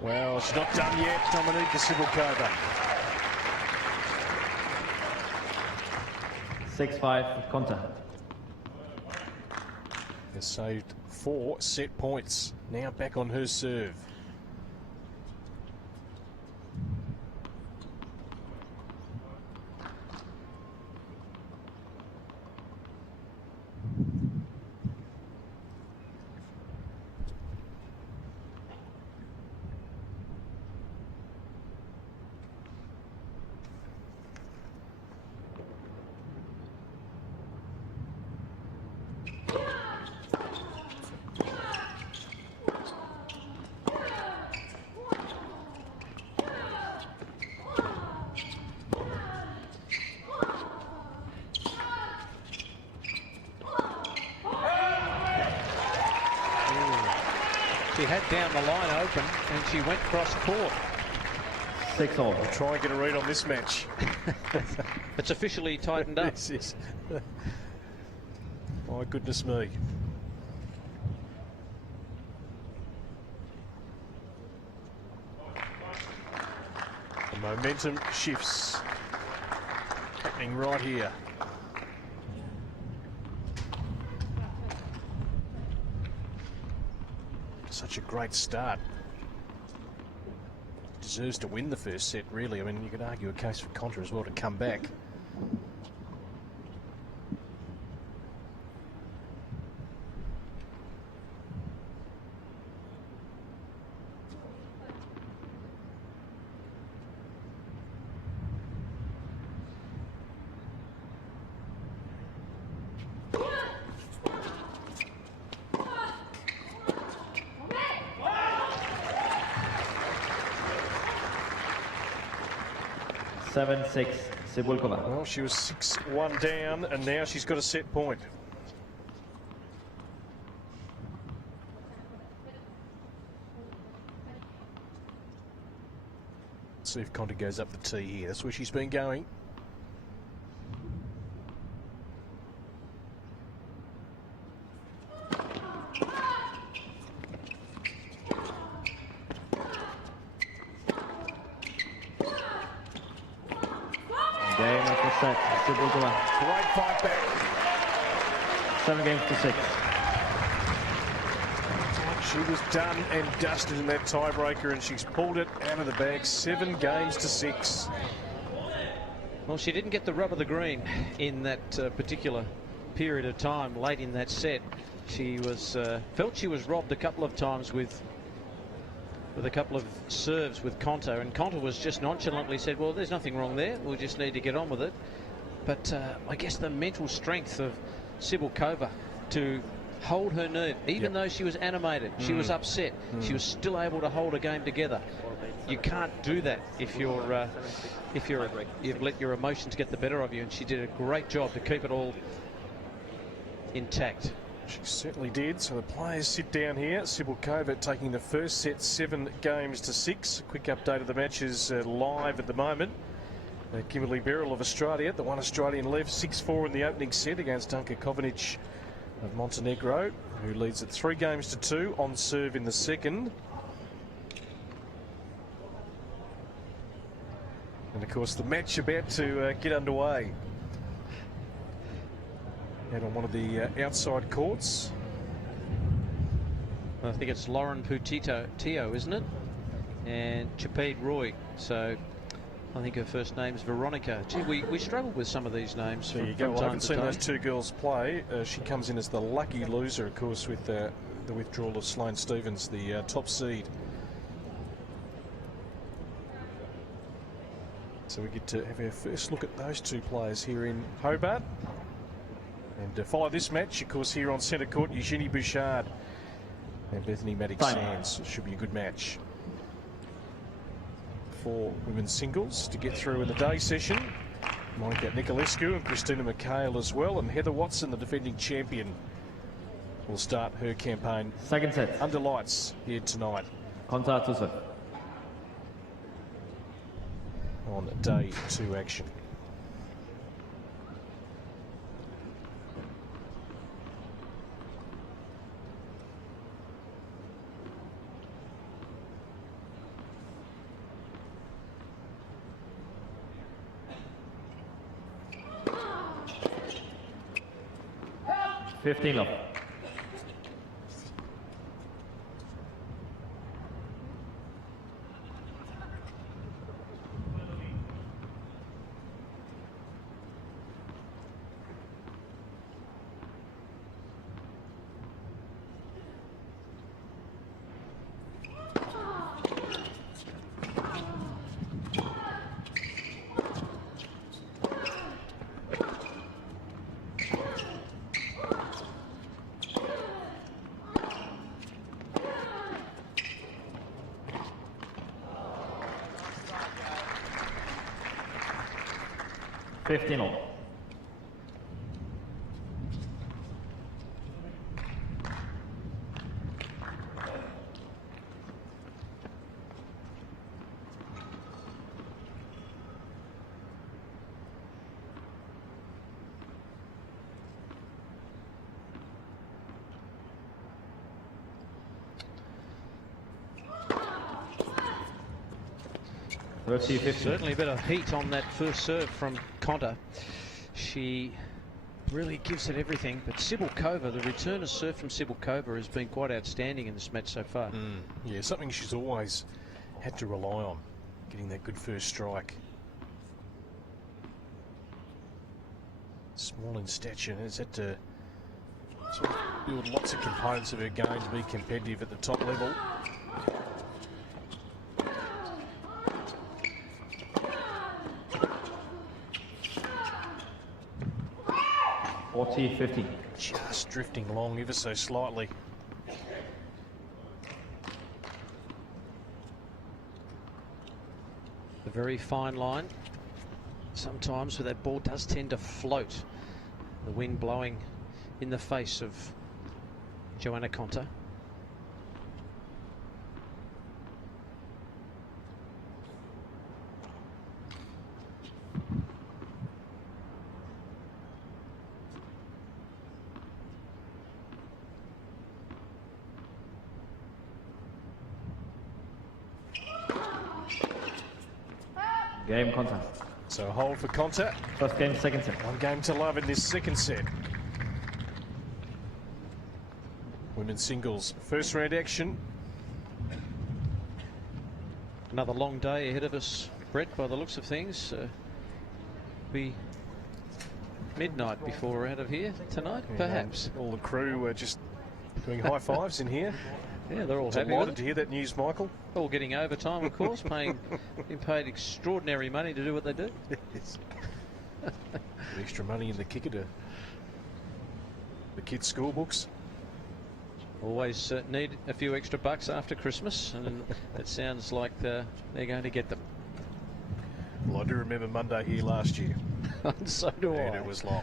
Well, she's not done yet, Dominika Cibulkova. 6-5 Konta. Has saved 4 set points. Now back on her serve. She had down the line open and she went cross court. 6-all. We'll try and get a read on this match. It's officially tightened up. This is. My goodness me. The momentum shifts. Happening right here. Such a great start. Deserves to win the first set, really. I mean, you could argue a case for Konta as well to come back. Seven, 6 Cibulkova. Well, she was 6-1 down, and now she's got a set point. Let's see if Konta goes up the tee here. That's where she's been going. Game of the set, Cibulkova. Great fight back. 7 games to 6. She was done and dusted in that tiebreaker, and she's pulled it out of the bag. 7 games to 6. Well, she didn't get the rub of the green in that particular period of time late in that set. She was felt she was robbed a couple of times with with a couple of serves with Konta, and Konta was just nonchalantly said, well, there's nothing wrong there, we'll just need to get on with it. But I guess the mental strength of Cibulkova to hold her nerve, even though she was animated, she was upset, she was still able to hold a game together. You can't do that if you've let your emotions get the better of you, and she did a great job to keep it all intact. She certainly did. So the players sit down here. Cibulkova taking the first set 7-6. A quick update of the matches live at the moment. Kimberly Beryl of Australia, the one Australian left, 6-4 in the opening set against Danka Kovanic of Montenegro, who leads at 3-2 on serve in the second. And of course the match about to get underway. And on one of the outside courts. I think it's Lauren Putito, isn't it? And Chapid Roy. So I think her first name's Veronica. Gee, we struggle with some of these names. There you go. Well, I haven't seen those two girls play. She comes in as the lucky loser, of course, with the withdrawal of Sloane Stephens, the top seed. So we get to have our first look at those two players here in Hobart. And to follow this match, of course, here on centre court, Eugenie Bouchard and Bethany Maddox-Sands. Should be a good match. 4 women's singles to get through in the day session. Monica Nicolescu and Christina McHale as well. And Heather Watson, the defending champion, will start her campaign. Second set. Under lights here tonight. Konta to serve. On day 2 action. Fifteen love. Fifteen all. Certainly a bit of heat on that first serve from Konta. She really gives it everything, but Cibulkova, the return of serve from Cibulkova has been quite outstanding in this match so far. Yeah, something she's always had to rely on, getting that good first strike. Small in stature, and has had to sort of build lots of components of her game to be competitive at the top level. 40-50. Just drifting along ever so slightly. A very fine line. Sometimes where that ball does tend to float. The wind blowing in the face of Johanna Konta. Game Konta. So a hold for Konta. First game, second set. 1 game to love in this second set. Women's singles, first round action. Another long day ahead of us, Brett, by the looks of things. Be midnight before we're out of here tonight, perhaps. All the crew are just doing high fives in here. Yeah, they're all happy with Delighted it. to hear that news, Michael. All getting overtime, of course, being paid extraordinary money to do what they do. Yes. Extra money in the kicker to the kids' school books. Always need a few extra bucks after Christmas, and it sounds like they're going to get them. Well, I do remember Monday here last year. So do I. And it was long.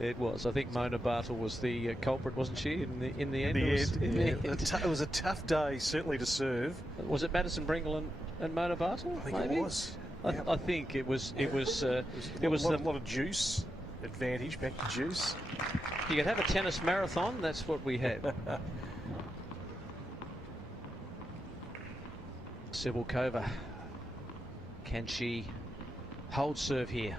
It was. I think Mona Bartle was the culprit, wasn't she? In the end, It was a tough day, certainly to serve. Was it Madison Bringle and Mona Bartle? I think maybe? it was. I think it was. It was. A lot of juice advantage. Back to juice. You could have a tennis marathon. That's what we had. Cibulkova. Can she hold serve here?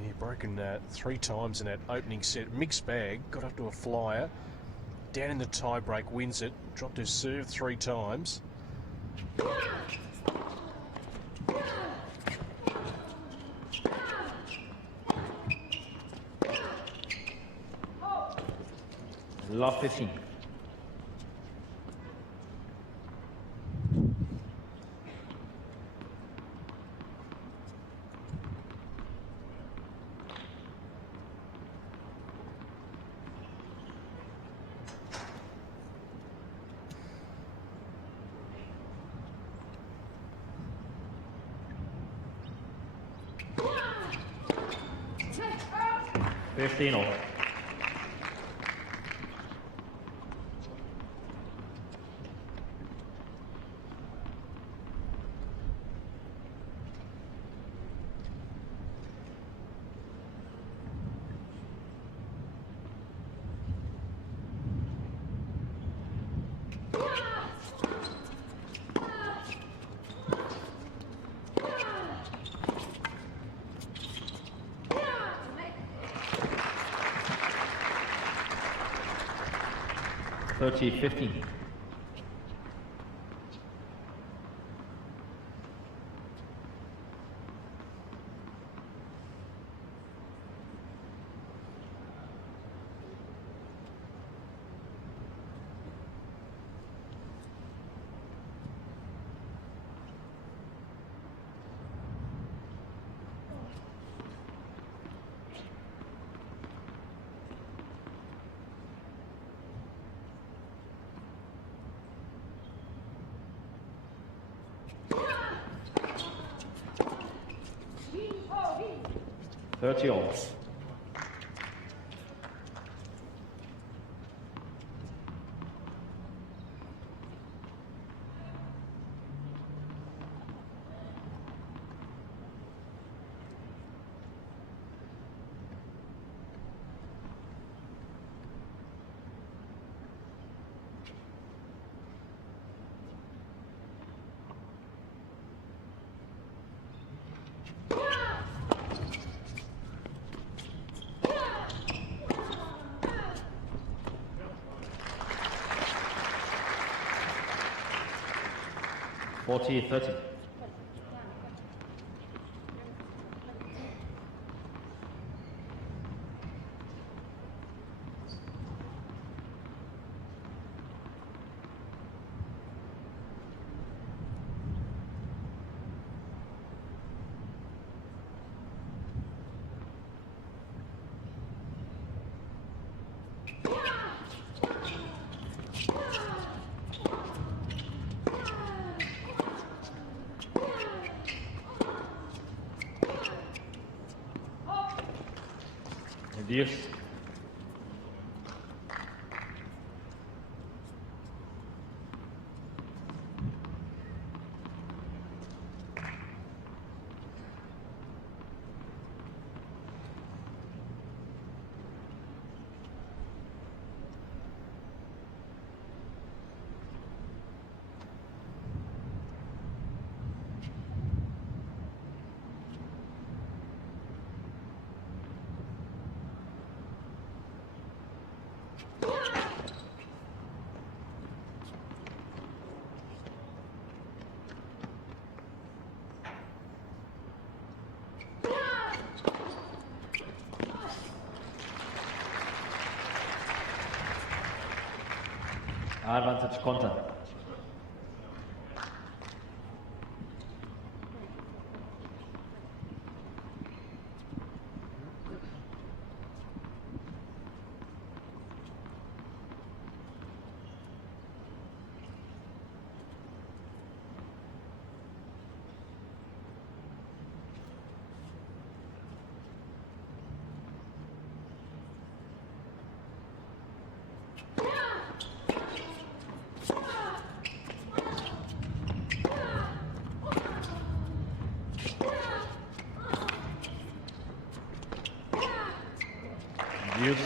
Yeah, broken 3 times in that opening set. Mixed bag. Got up to a flyer. Down in the tie break, wins it. Dropped her serve 3 times. Love 15. Fifteen all. Thirty 15. Thirty all. Forty 30. Adios. Advantage Konta. Use.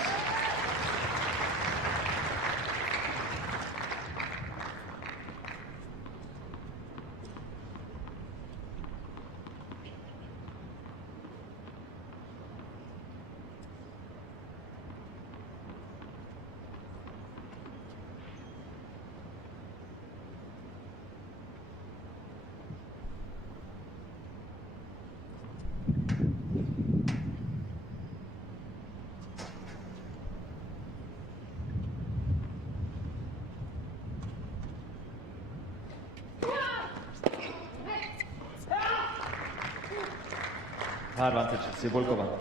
Advantage Cibulkova.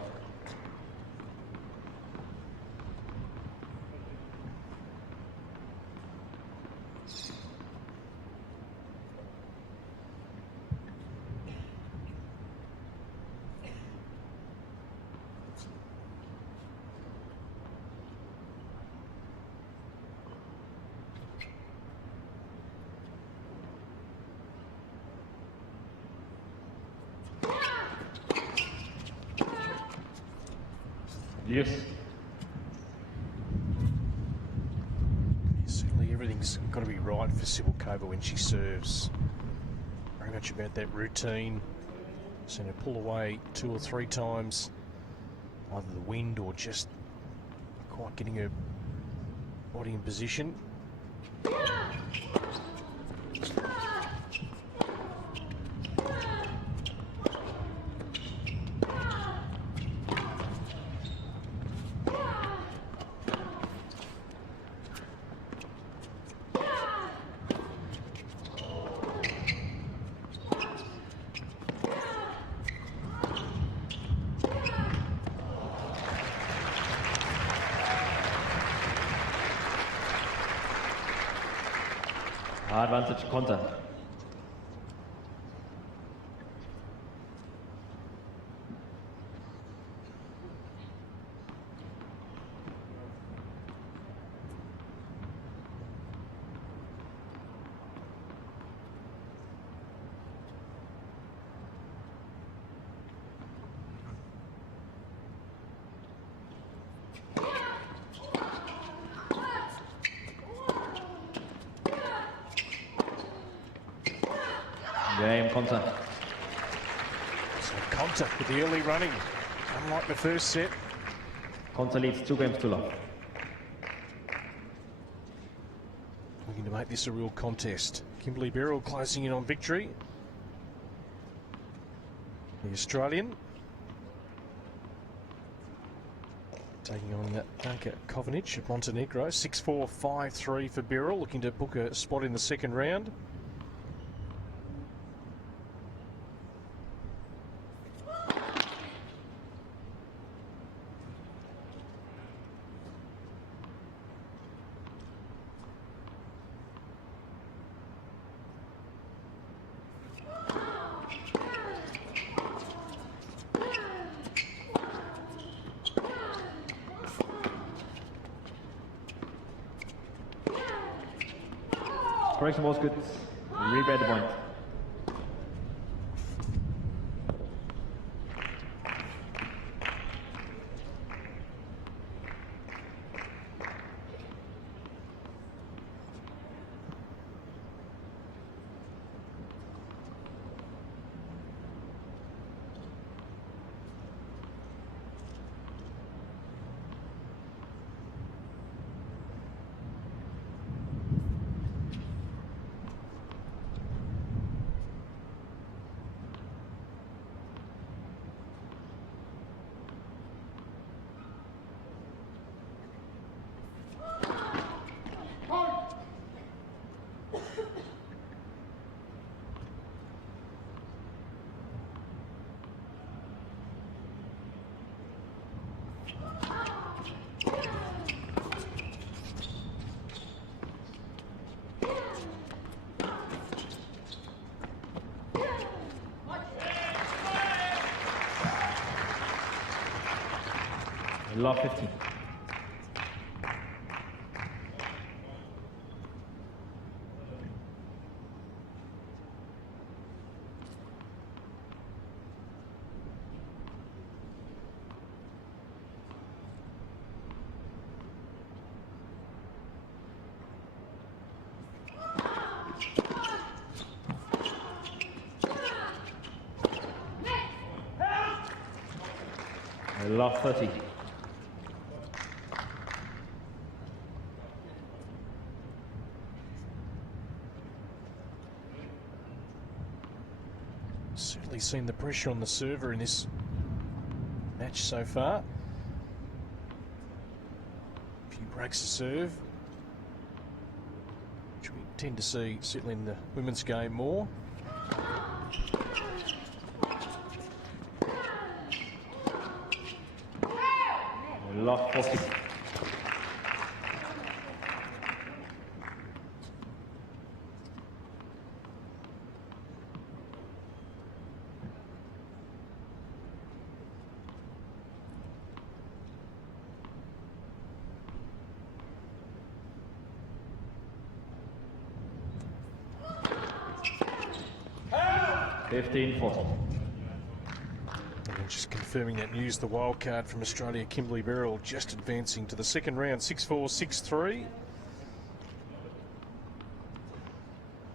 Yes. Certainly everything's got to be right for Cibulkova when she serves. Very much about that routine. Seen her pull away 2 or 3 times, either the wind or just quite getting her body in position. Advantage Konta. Game Konta. So Konta with the early running, unlike the first set. Konta leads 2 games to love. Looking to make this a real contest. Kimberly Beryl closing in on victory. The Australian taking on Danka Kovanic of Montenegro. 6-4, 5-3 for Beryl, looking to book a spot in the second round. Correction was good. Rebate the point. Love 15. Love 30. Certainly seen the pressure on the server in this match so far. A few breaks to serve, which we tend to see certainly in the women's game more. Love 40. And just confirming that news, the wild card from Australia, Kimberly Beryl, just advancing to the second round, 6-4, 6-3.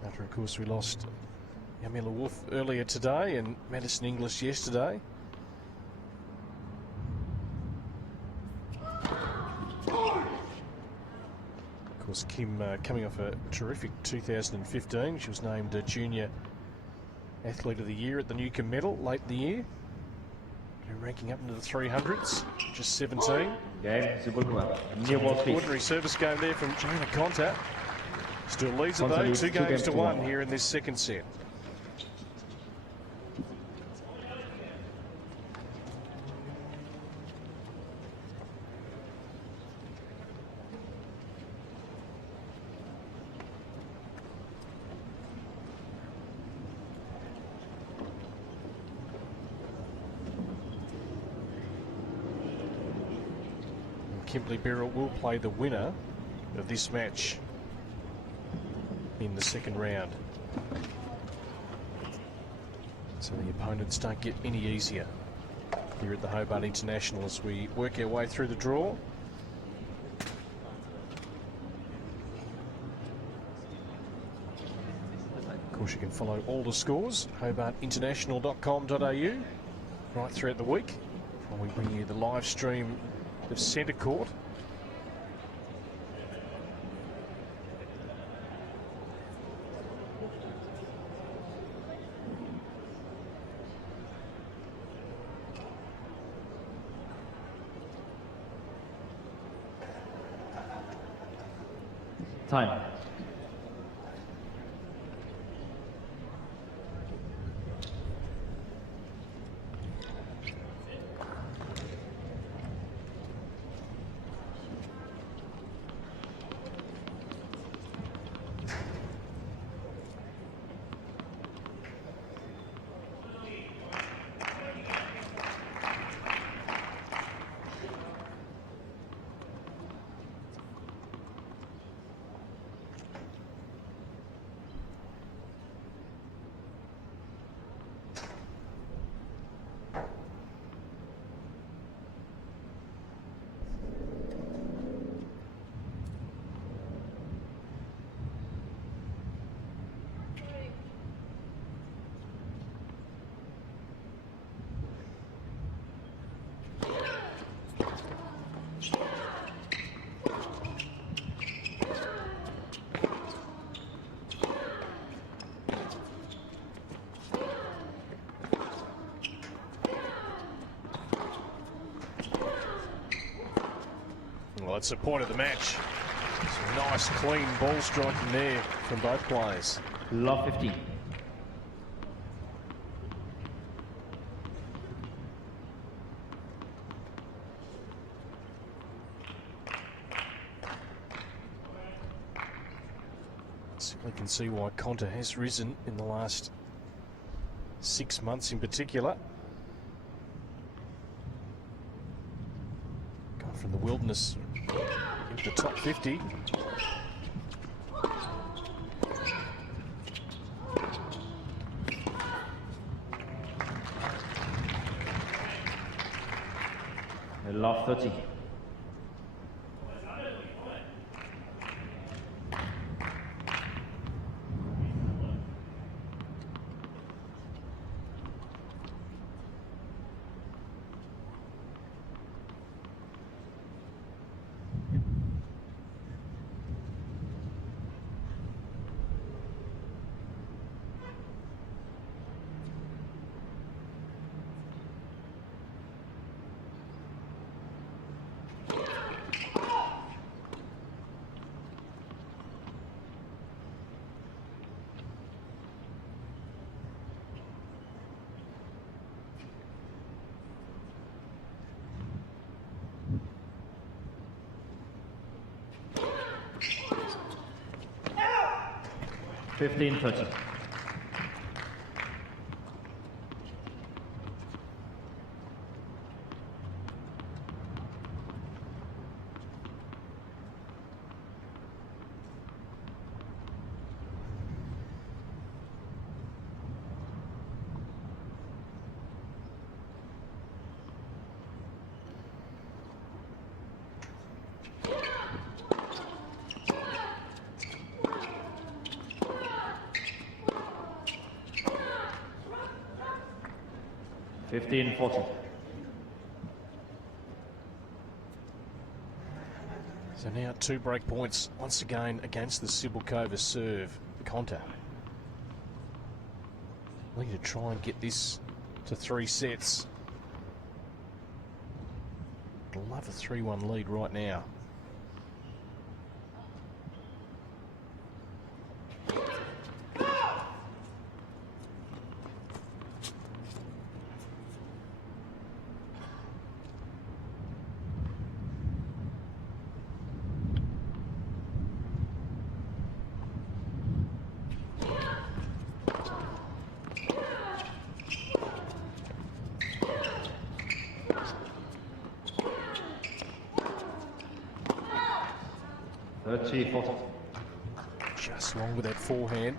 After, of course, we lost Yamila Wolf earlier today and Madison English yesterday. Of course, Kim coming off a terrific 2015. She was named Junior Athlete of the Year at the Newcomb Medal late in the year. And ranking up into the 300s, just 17. Game, Cibulkova. Near ball speed. Ordinary service game there from Johanna Konta. Still leads it though, 2 games to 1 here in this second set. Kimberly Beryl will play the winner of this match in the second round. So the opponents don't get any easier here at the Hobart International as we work our way through the draw. Of course, you can follow all the scores, hobartinternational.com.au, right throughout the week. While we bring you the live stream of centre court. Time. Well, that's the point of the match. Some nice, clean ball striking there from both players. Love 15. Certainly can see why Konta has risen in the last 6 months in particular. from the wilderness into the top 50. Love 30. Fifteen 30. Fifteen 40. So now 2 break points once again against the Cibulkova serve. Konta looking to try and get this to 3 sets. Love a 3-1 lead right now. Just long with that forehand.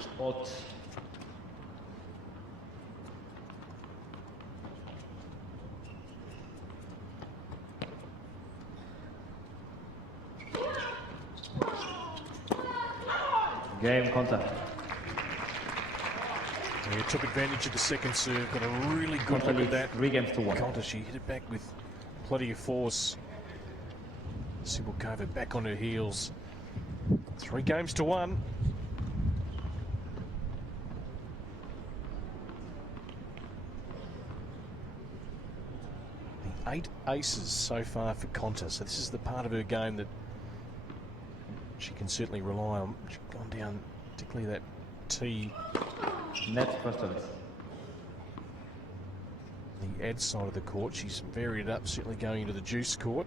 Spot. Game contact. He took advantage of the second serve, got a really good Konta look at leads that. 3 games to 1. Konta, she hit it back with plenty of force. Cibulkova back on her heels. 3 games to 1. The 8 aces so far for Konta, so this is the part of her game that she can certainly rely on. She's gone down, particularly that tee. Net first service. The ad side of the court, she's varied it up, certainly going into the juice court.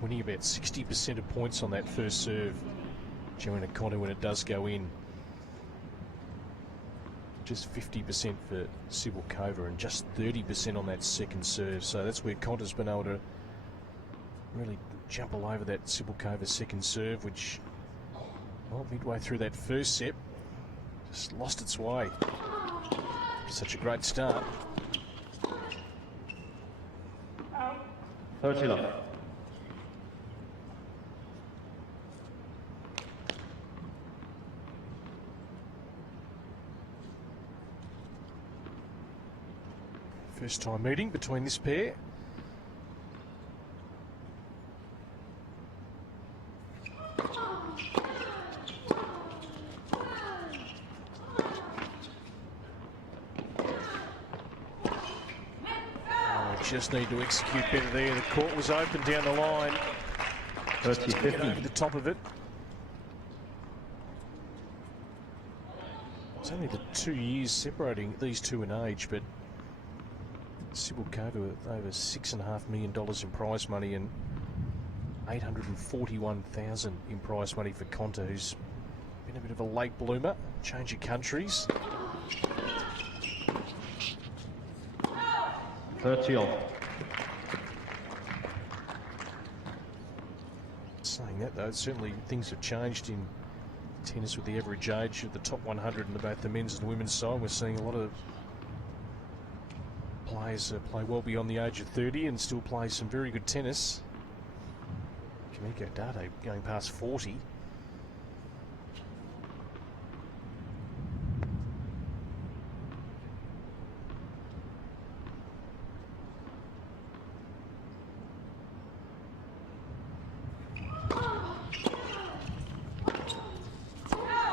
Winning about 60% of points on that first serve, Johanna Konta, when it does go in. Just 50% for Cibulkova and just 30% on that second serve. So that's where Konta's been able to really jump all over that Cibulkova second serve, which, well, midway through that first set, just lost its way. Such a great start. 30 love. First time meeting between this pair. Just need to execute better there. The court was open down the line. 30-50. Over the top of it. It's only the 2 years separating these two in age, but Cibulkova with over $6.5 million in prize money and $841,000 in prize money for Konta, who's been a bit of a late bloomer. Change of countries. 30-all. Saying that though, certainly things have changed in tennis with the average age of the top 100 in both the men's and the women's side. We're seeing a lot of players play well beyond the age of 30 and still play some very good tennis. Kamiko Date going past 40.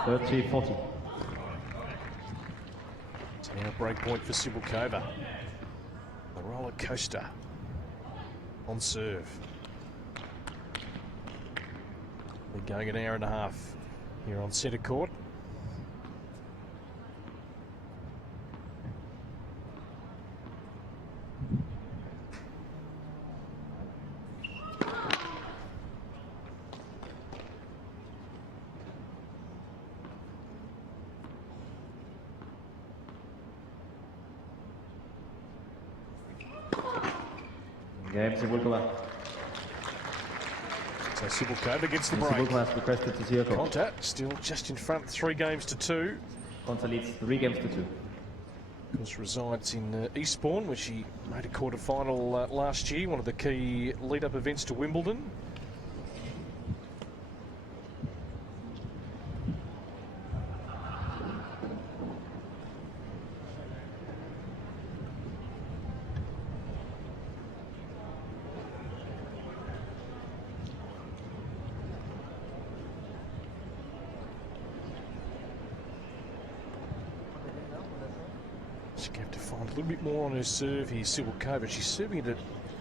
$30-40. So now a break point for Cibulkova. A roller coaster on serve. We're going an hour and a half here on centre court. Game Cibulkova. So Cibulkova gets the break. Cibulkova has requested to see a call. Konta still just in front, 3-2. Konta leads 3-2. Of course, resides in Eastbourne, which he made a quarter-final last year, one of the key lead-up events to Wimbledon. She's going to have to find a little bit more on her serve here, Cibulkova. She's serving at a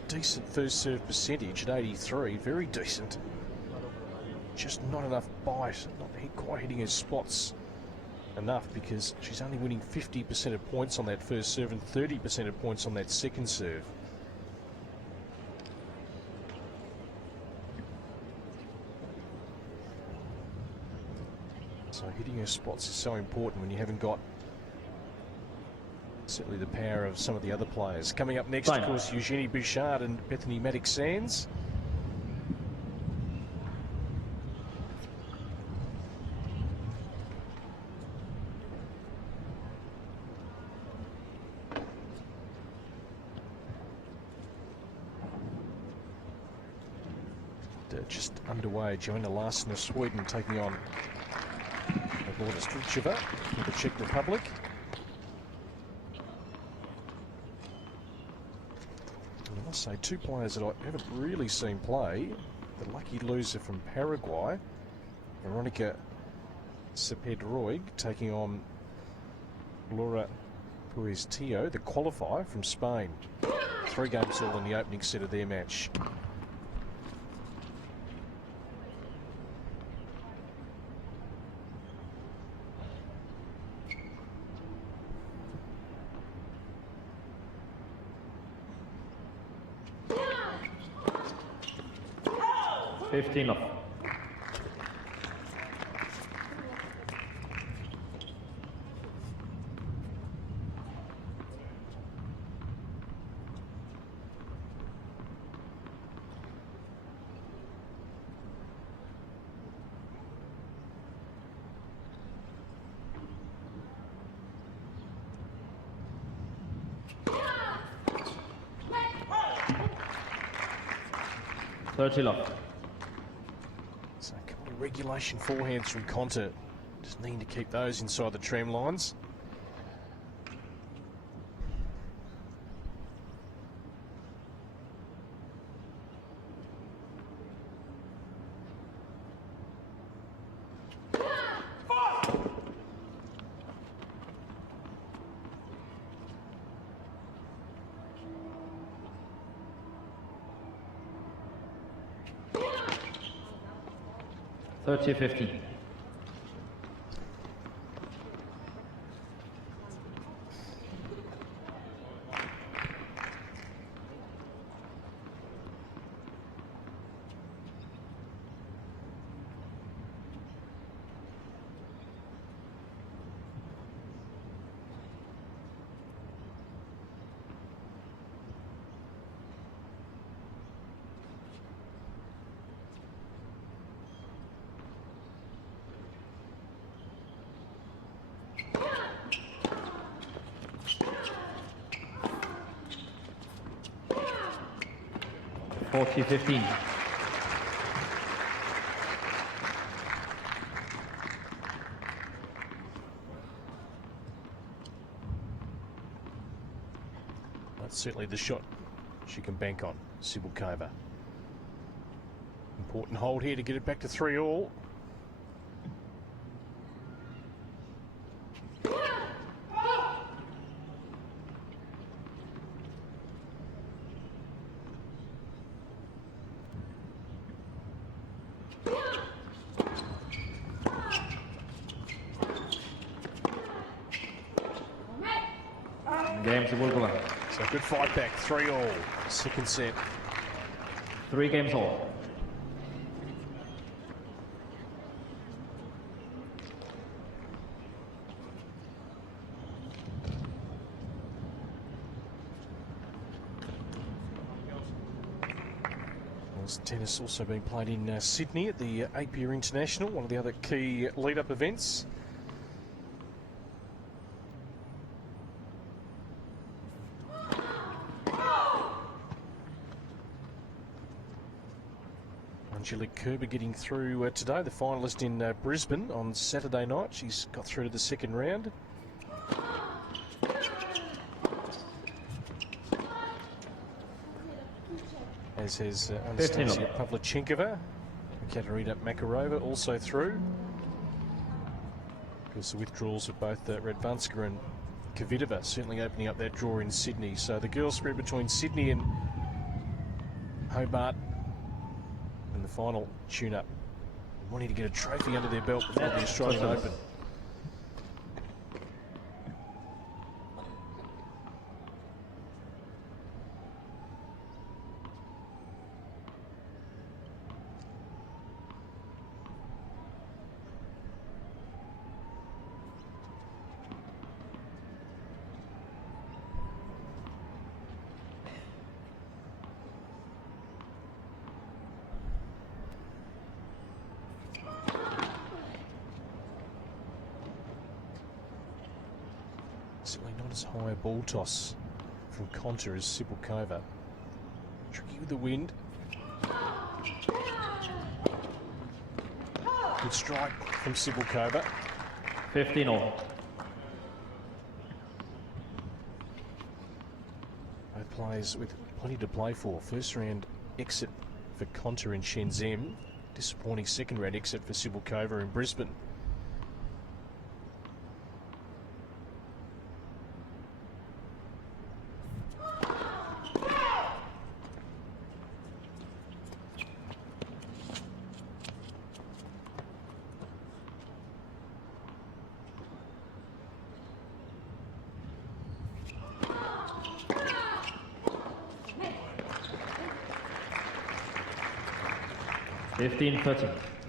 decent first serve percentage at 83, very decent. Just not enough bite, not quite hitting her spots enough because she's only winning 50% of points on that first serve and 30% of points on that second serve. So hitting her spots is so important when you haven't got certainly the power of some of the other players. Coming up next, of course, Eugenie Bouchard and Bethany Maddox-Sands. Just underway, Johanna Larsson of Sweden taking on Borna Stricheva from the Czech Republic. I must say, two players that I haven't really seen play. The lucky loser from Paraguay, Veronica Cepedroig, taking on Laura Puez-Tio, the qualifier from Spain. 3 games all in the opening set of their match. $15 off. $30 off. So a couple of regulation forehands from Konta. Just needing to keep those inside the tram lines. 30-15. $40-15. That's certainly the shot she can bank on, Cibulkova. Important hold here to get it back to 3-all. Game Cibulkova. So good fight back, 3-all, second set. 3 games all. Tennis also being played in Sydney at the Hobart International, one of the other key lead-up events. Angelique Kerber getting through today, the finalist in Brisbane on Saturday night. She's got through to the second round. As has Anastasia Pavlyuchenkova. Katerina Makarova also through. Of course, the withdrawals of both Radvanska and Kvitova certainly opening up that draw in Sydney. So the girls spread between Sydney and Hobart in the final tune-up, wanting to get a trophy under their belt before the Australian Open. Certainly not as high a ball toss from Konta as Cibulkova. Tricky with the wind. Good strike from Cibulkova. 15-all. Both players with plenty to play for. First round exit for Konta in Shenzhen. Disappointing second round exit for Cibulkova in Brisbane.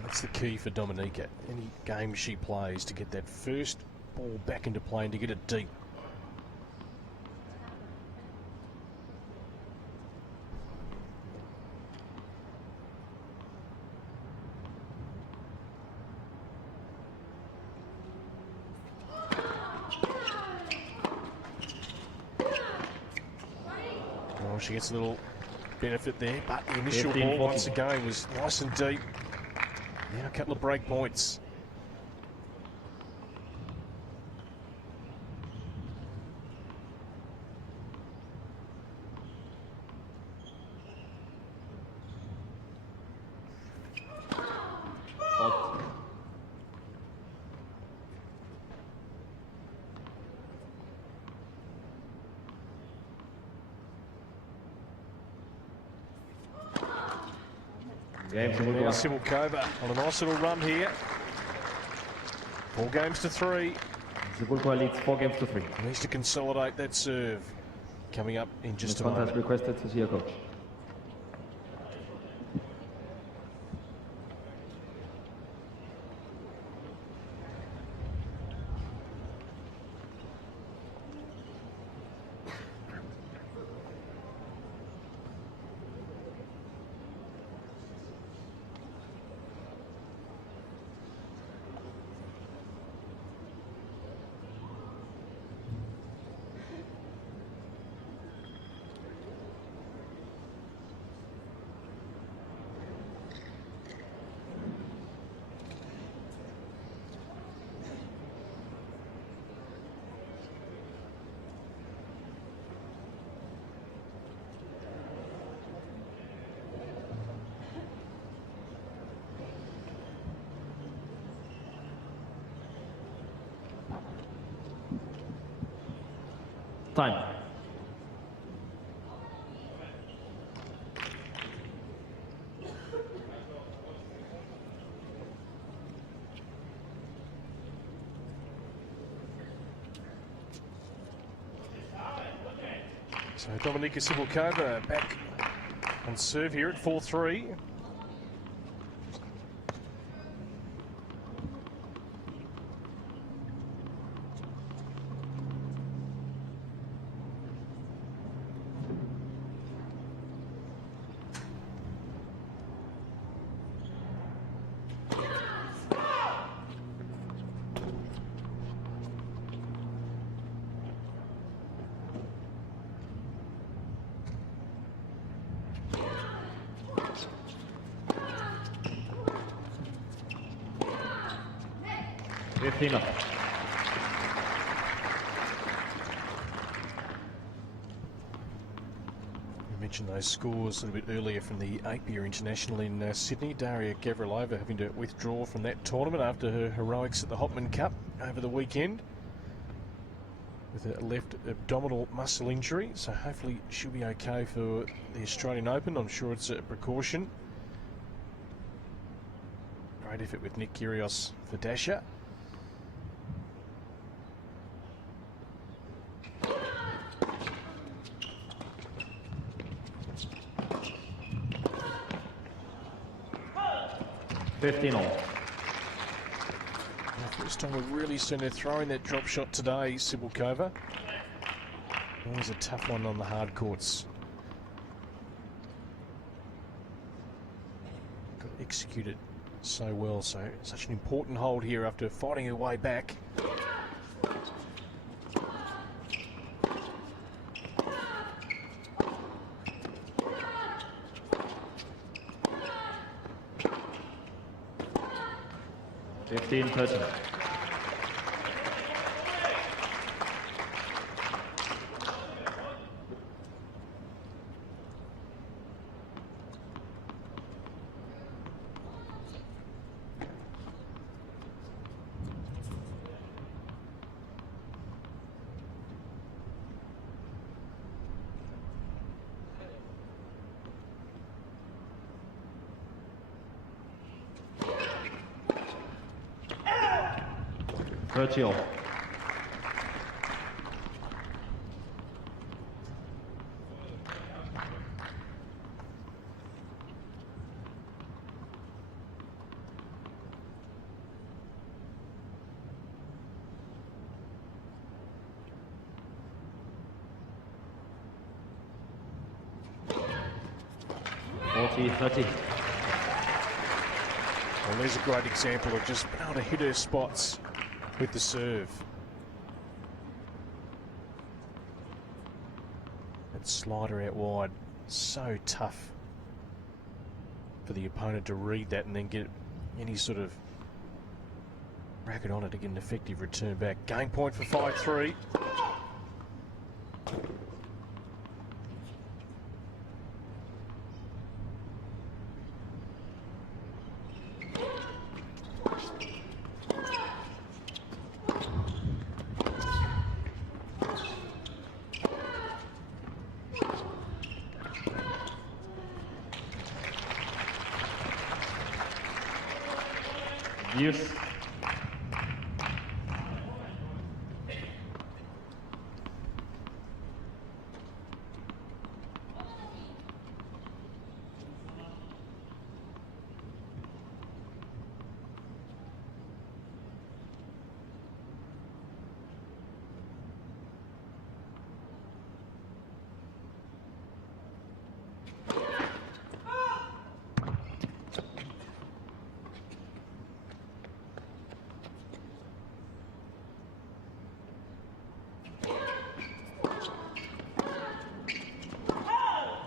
That's the key for Dominika. Any game she plays to get that first ball back into play and to get it deep. Oh, she gets a little benefit there, but the initial ball once again was nice and deep. Now a couple of break points. Game Now Cibulkova. Cibulkova on a nice little run here. 4 games to 3. Cibulkova leads 4 games to 3. Needs to consolidate that serve. Coming up in just a Konta has moment. requested to see her coach. Time. So Dominika Cibulkova back on serve here at 4-3. Up. We mentioned those scores a little bit earlier from the Hobart International in Sydney. Daria Gavrilova having to withdraw from that tournament after her heroics at the Hopman Cup over the weekend with a left abdominal muscle injury. So hopefully she'll be okay for the Australian Open. I'm sure it's a precaution. Great effort with Nick Kyrgios for Dasha. First time we've really seen her throwing that drop shot today, Cibulkova. Always a tough one on the hard courts. Got to execute it so well, so such an important hold here after fighting her way back. Person. Virtual. .30. Well, there's a great example of just being able to hit her spots with the serve. That slider out wide, so tough for the opponent to read that and then get any sort of racket on it to get an effective return back. Game point for 5-3. Deuce.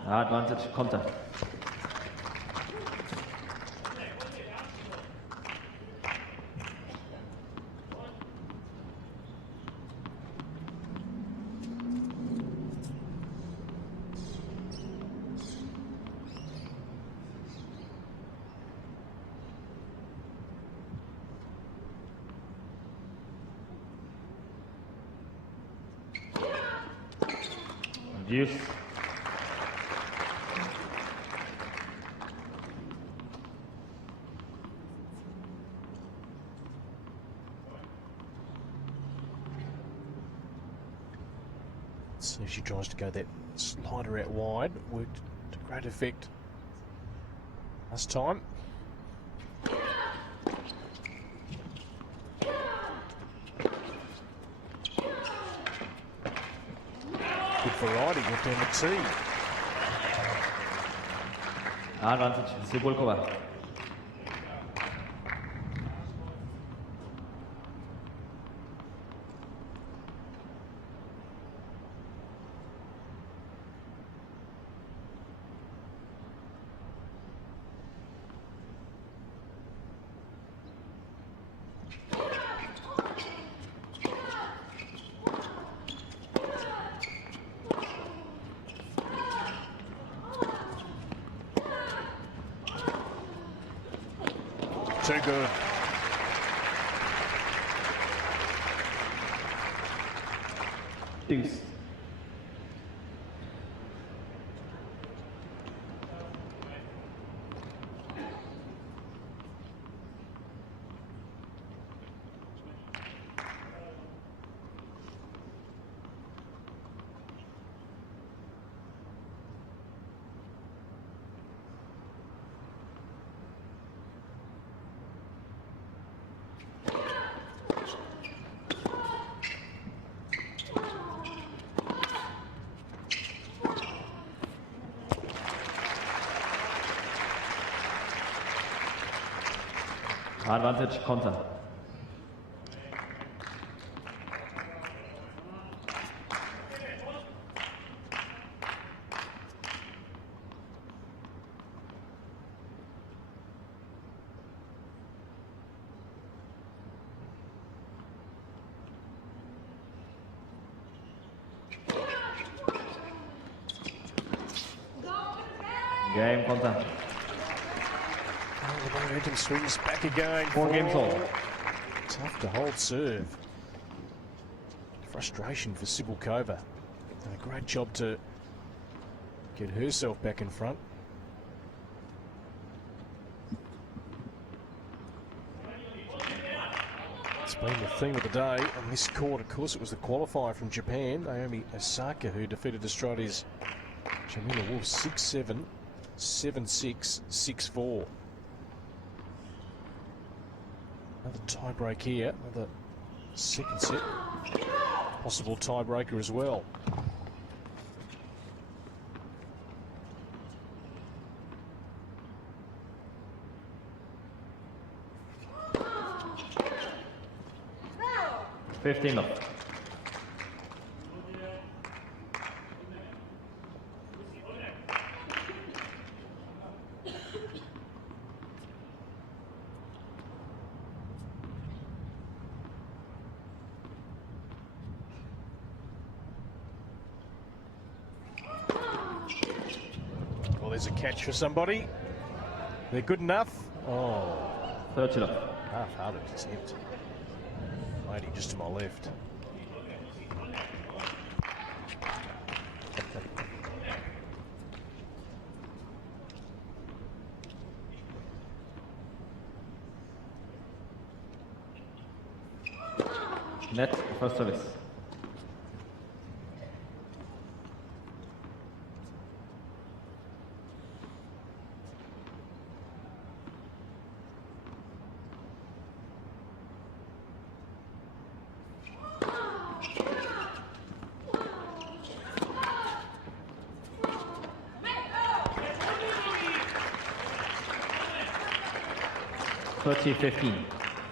Advantage, Konta. Deuce. See if she tries to go that slider out wide. Worked to great effect last time. Good variety, went down the tee. Advantage, Cibulkova. Too good. Deuce. Advantage, Konta. Game, Konta. The momentum swings back again. 4 games all. Tough to hold serve. Frustration for Cibulkova. Done a great job to get herself back in front. It's been the theme of the day on this court. Of course, it was the qualifier from Japan, Naomi Osaka, who defeated Australia's Jamila Wolf 6-7, 7-6, 6-4. Another tie-break here, another second set. Possible tiebreaker as well. No. 15 up. Well, there's a catch for somebody. They're good enough. Oh, 30 up. half-hearted attempt. Lady just to my left. Net first service. (30-15).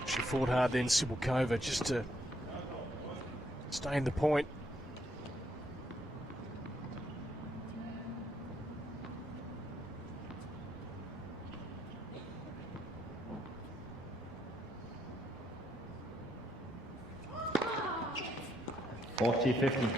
She fought hard then, Cibulkova, just to stay in the point. (40-15).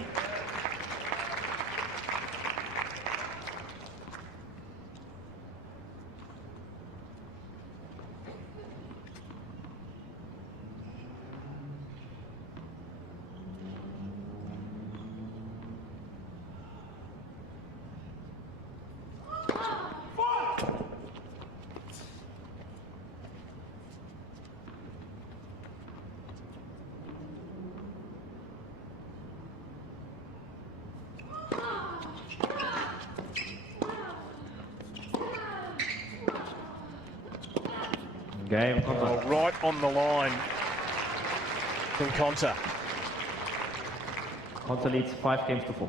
Game Konta. Right on the line from Konta. Konta leads 5-4.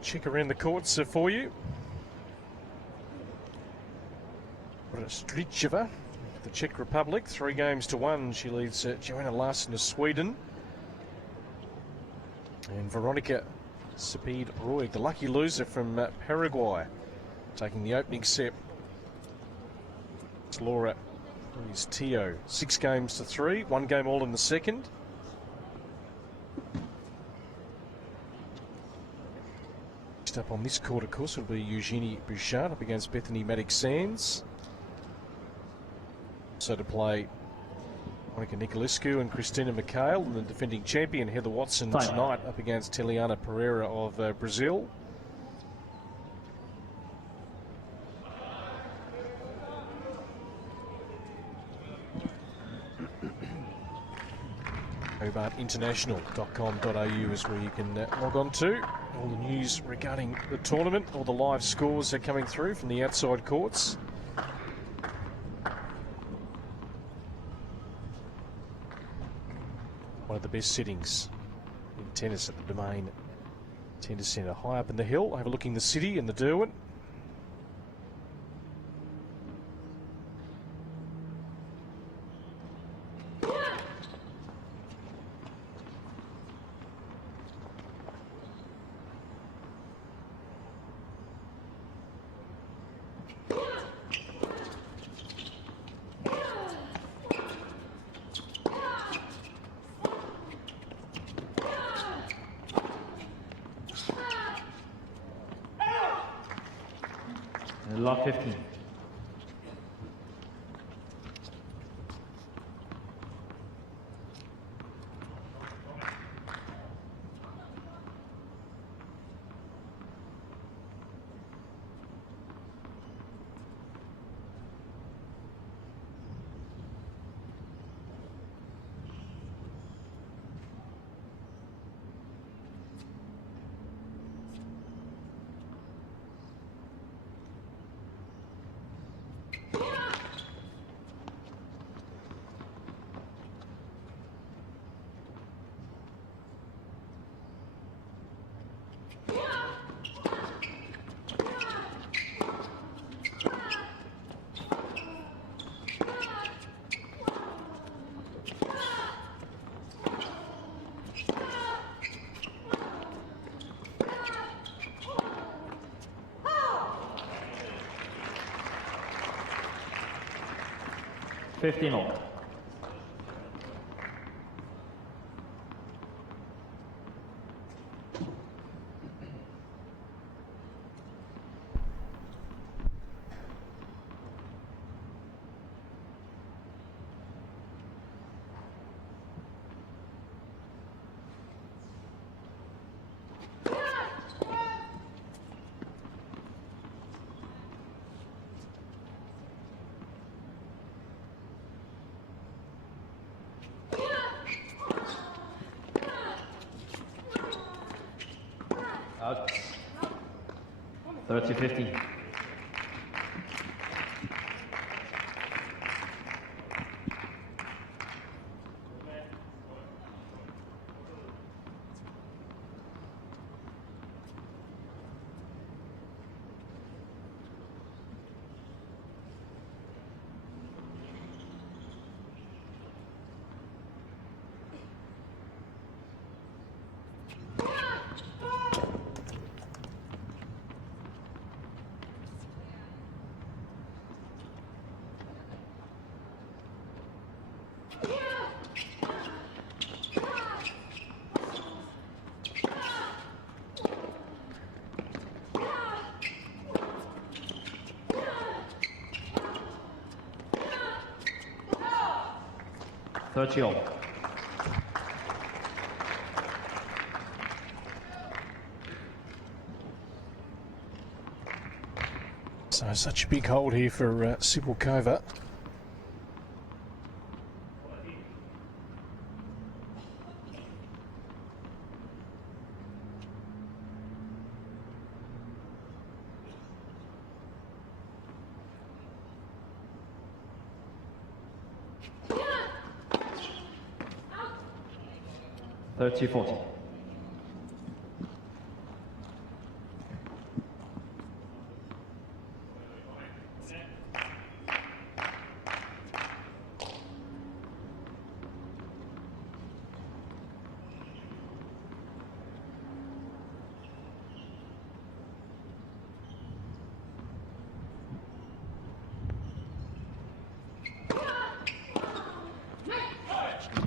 Check around the courts for you. Stricheva, the Czech Republic, 3-1. She leads Johanna Larsson of Sweden. And Veronika Speed-Roy, the lucky loser from Paraguay, taking the opening set. It's Laura Tio, 6-3, 1 game all in the second. Next up on this court, of course, will be Eugenie Bouchard up against Bethany Maddox-Sands. So to play Monica Nicolescu and Christina Mikhail, and the defending champion Heather Watson tonight up against Teliana Pereira of Brazil. Hobart International.com.au is where you can log on to. All the news regarding the tournament, all the live scores are coming through from the outside courts. One of the best sittings in tennis at the Domain Tennis Centre, high up in the hill, overlooking the city and the Derwent. Lot 15. $15 all. 30-50. All. So such a big hold here for Cibulkova. — 30-40.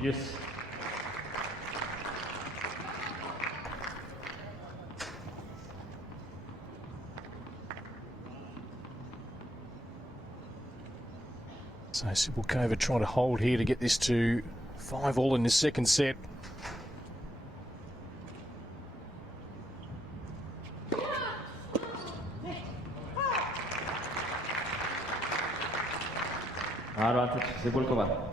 Yes. So Cibulkova trying to hold here to get this to 5-all in the second set. Advantage Cibulkova.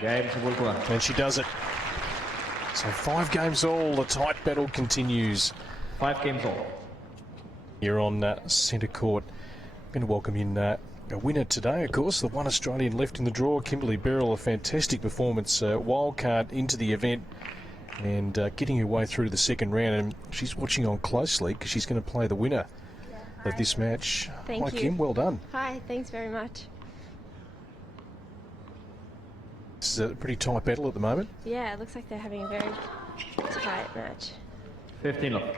Game Cibulkova. And she does it. So 5 games all, the tight battle continues. 5 games all. Here on centre court. I'm going to welcome in a winner today, of course, the one Australian left in the draw, Kimberly Beryl. A fantastic performance, wild card into the event and getting her way through to the second round. And she's watching on closely because she's going to play the winner of this match. Thank Hi, you. Kim, well done. Hi, thanks very much. This is a pretty tight battle at the moment. Yeah, it looks like they're having a very tight match. 15 love.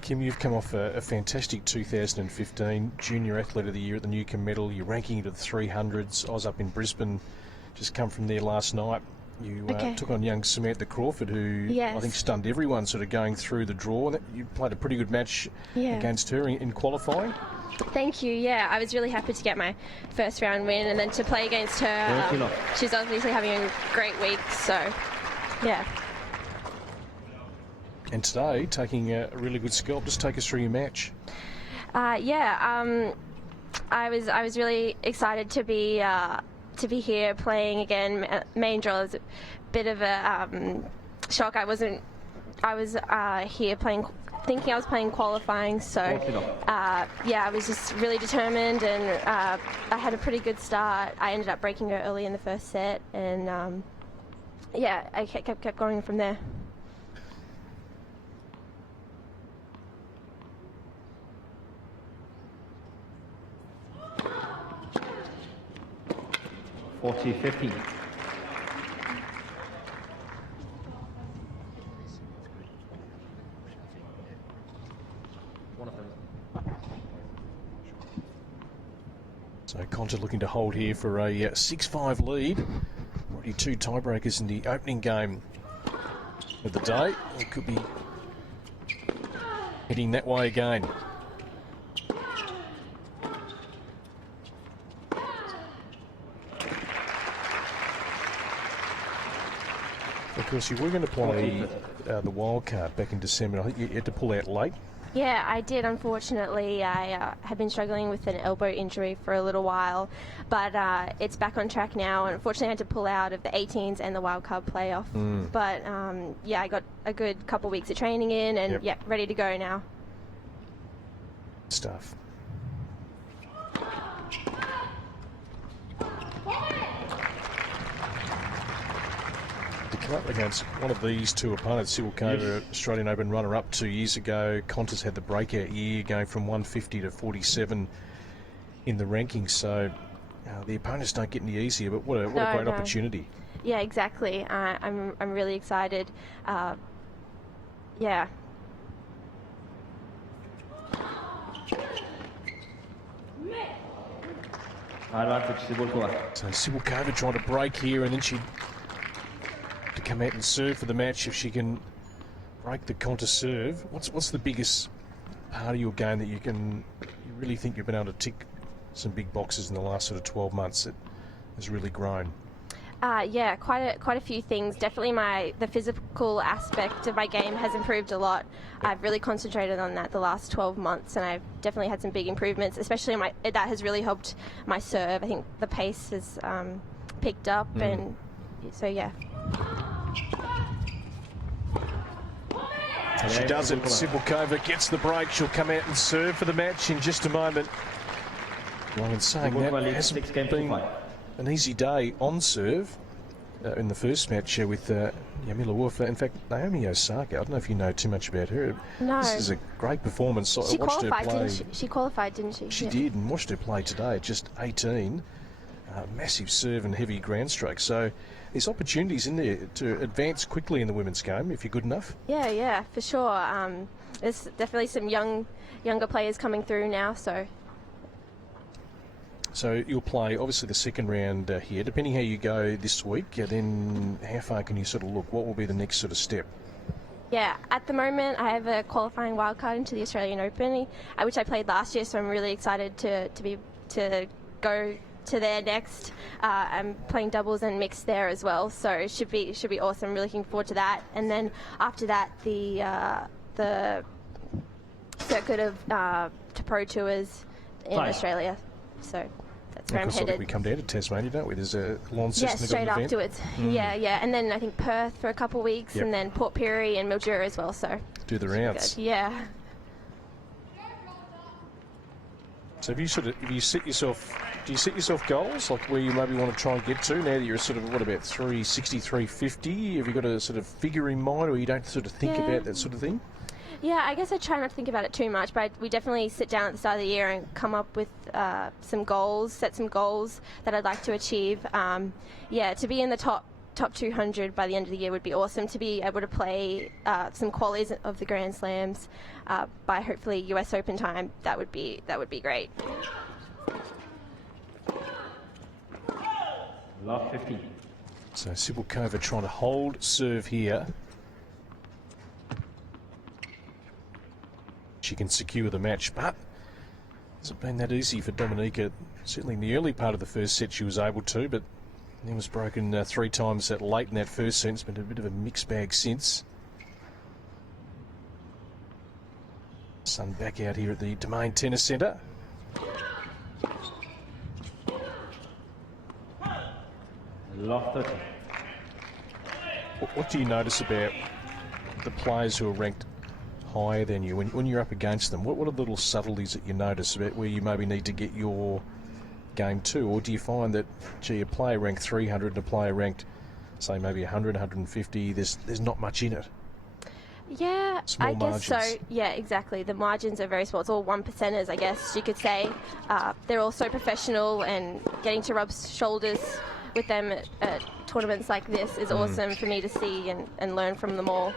Kim, you've come off a fantastic 2015 Junior Athlete of the Year at the Newcomb Medal. You're ranking into the 300s. I was up in Brisbane, just come from there last night. You took on young Samantha Crawford, who I think stunned everyone sort of going through the draw. You played a pretty good match against her in qualifying. Thank you. Yeah, I was really happy to get my first round win and then to play against her. She's obviously having a great week, so yeah. And today, taking a really good scalp. Just take us through your match. I was really excited to be here playing again. Main draw was a bit of a shock. I was here playing, thinking I was playing qualifying, so I was just really determined, and I had a pretty good start. I ended up breaking her early in the first set, and I kept going from there. (40-15). So Konta looking to hold here for a 6-5 lead. Already 2 tiebreakers in the opening game of the day. It could be heading that way again. course, you were going to play the wild card back in December. I think you had to pull out late. Yeah, I did. Unfortunately, I have been struggling with an elbow injury for a little while, but it's back on track now. And unfortunately, I had to pull out of the 18s and the wildcard playoff. But yeah, I got a good couple weeks of training in, and yeah, ready to go now. Stuff. To come up against one of these two opponents, Cibulkova, Australian Open runner-up 2 years ago. Konta's had the breakout year, going from 150 to 47 in the rankings. So the opponents don't get any easier, but what a great opportunity. Yeah, exactly. I'm really excited. Yeah. Advantage Cibulkova. So Cibulkova trying to break here, and then she to come out and serve for the match if she can break the Konta serve. What's the biggest part of your game that you really think you've been able to tick some big boxes in the last sort of 12 months that has really grown? Yeah, quite a few things. Definitely the physical aspect of my game has improved a lot. I've really concentrated on that the last 12 months, and I've definitely had some big improvements, especially that has really helped my serve. I think the pace has picked up, and so yeah. She does it. Cibulkova gets the break. She'll come out and serve for the match in just a moment. Well, in saying that, it hasn't been an easy day on serve in the first match with Jarmila Wolf. In fact, Naomi Osaka, I don't know if you know too much about her. No. This is a great performance. She qualified, didn't she? She qualified, didn't she? She did, and watched her play today at just 18. Massive serve and heavy ground stroke. So there's opportunities in there to advance quickly in the women's game if you're good enough. Yeah, for sure. There's definitely some younger players coming through now, so... So you'll play, obviously, the second round here. Depending how you go this week, then how far can you sort of look? What will be the next sort of step? Yeah, at the moment, I have a qualifying wildcard into the Australian Open, which I played last year, so I'm really excited to go to there next. I'm playing doubles and mixed there as well, so it should be awesome. Really looking forward to that. And then after that, the circuit of to pro tours in Australia. So that's where I'm headed. We come down to Tasmania, don't we? There's a Launceston event. Straight afterwards. Yeah. And then I think Perth for a couple of weeks, and then Port Pirie and Mildura as well. So do the rounds. Yeah. So do you set yourself goals, like where you maybe want to try and get to now that you're sort of, 360, 350? Have you got a sort of figure in mind, or you don't sort of think about that sort of thing? Yeah, I guess I try not to think about it too much, but we definitely sit down at the start of the year and come up with some goals, set some goals that I'd like to achieve. To be in the top 200 by the end of the year would be awesome. To be able to play some qualies of the Grand Slams by hopefully US Open time, that would be great. Love 50. So Cibulkova trying to hold serve here. She can secure the match, but hasn't been that easy for Dominika. Certainly in the early part of the first set she was able to, but then was broken 3 times late in that first set. It's been a bit of a mixed bag since. Sun back out here at the Domain Tennis Centre. Love 30. What do you notice about the players who are ranked higher than you when you're up against them? What are the little subtleties that you notice about where you maybe need to get your game to? Or do you find that, a player ranked 300 and a player ranked, say, maybe 100, 150, there's not much in it? Yeah, small I guess margins. So. Yeah, exactly. The margins are very small. It's all 1%ers, I guess you could say. They're all so professional, and getting to rub shoulders with them at tournaments like this is awesome for me to see and learn from them all.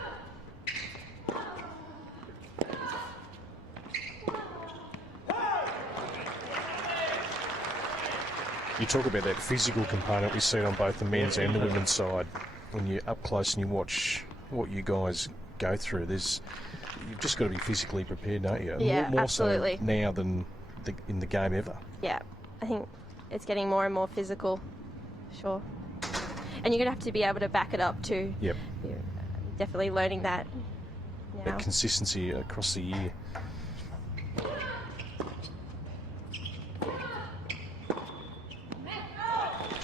You talk about that physical component we see on both the men's and the women's side. When you're up close and you watch what you guys go through, you've just got to be physically prepared, don't you? Yeah, more absolutely. So now than in the game ever. Yeah, I think it's getting more and more physical, sure. and you're going to have to be able to back it up too. Yep. You're definitely learning that now. That consistency across the year.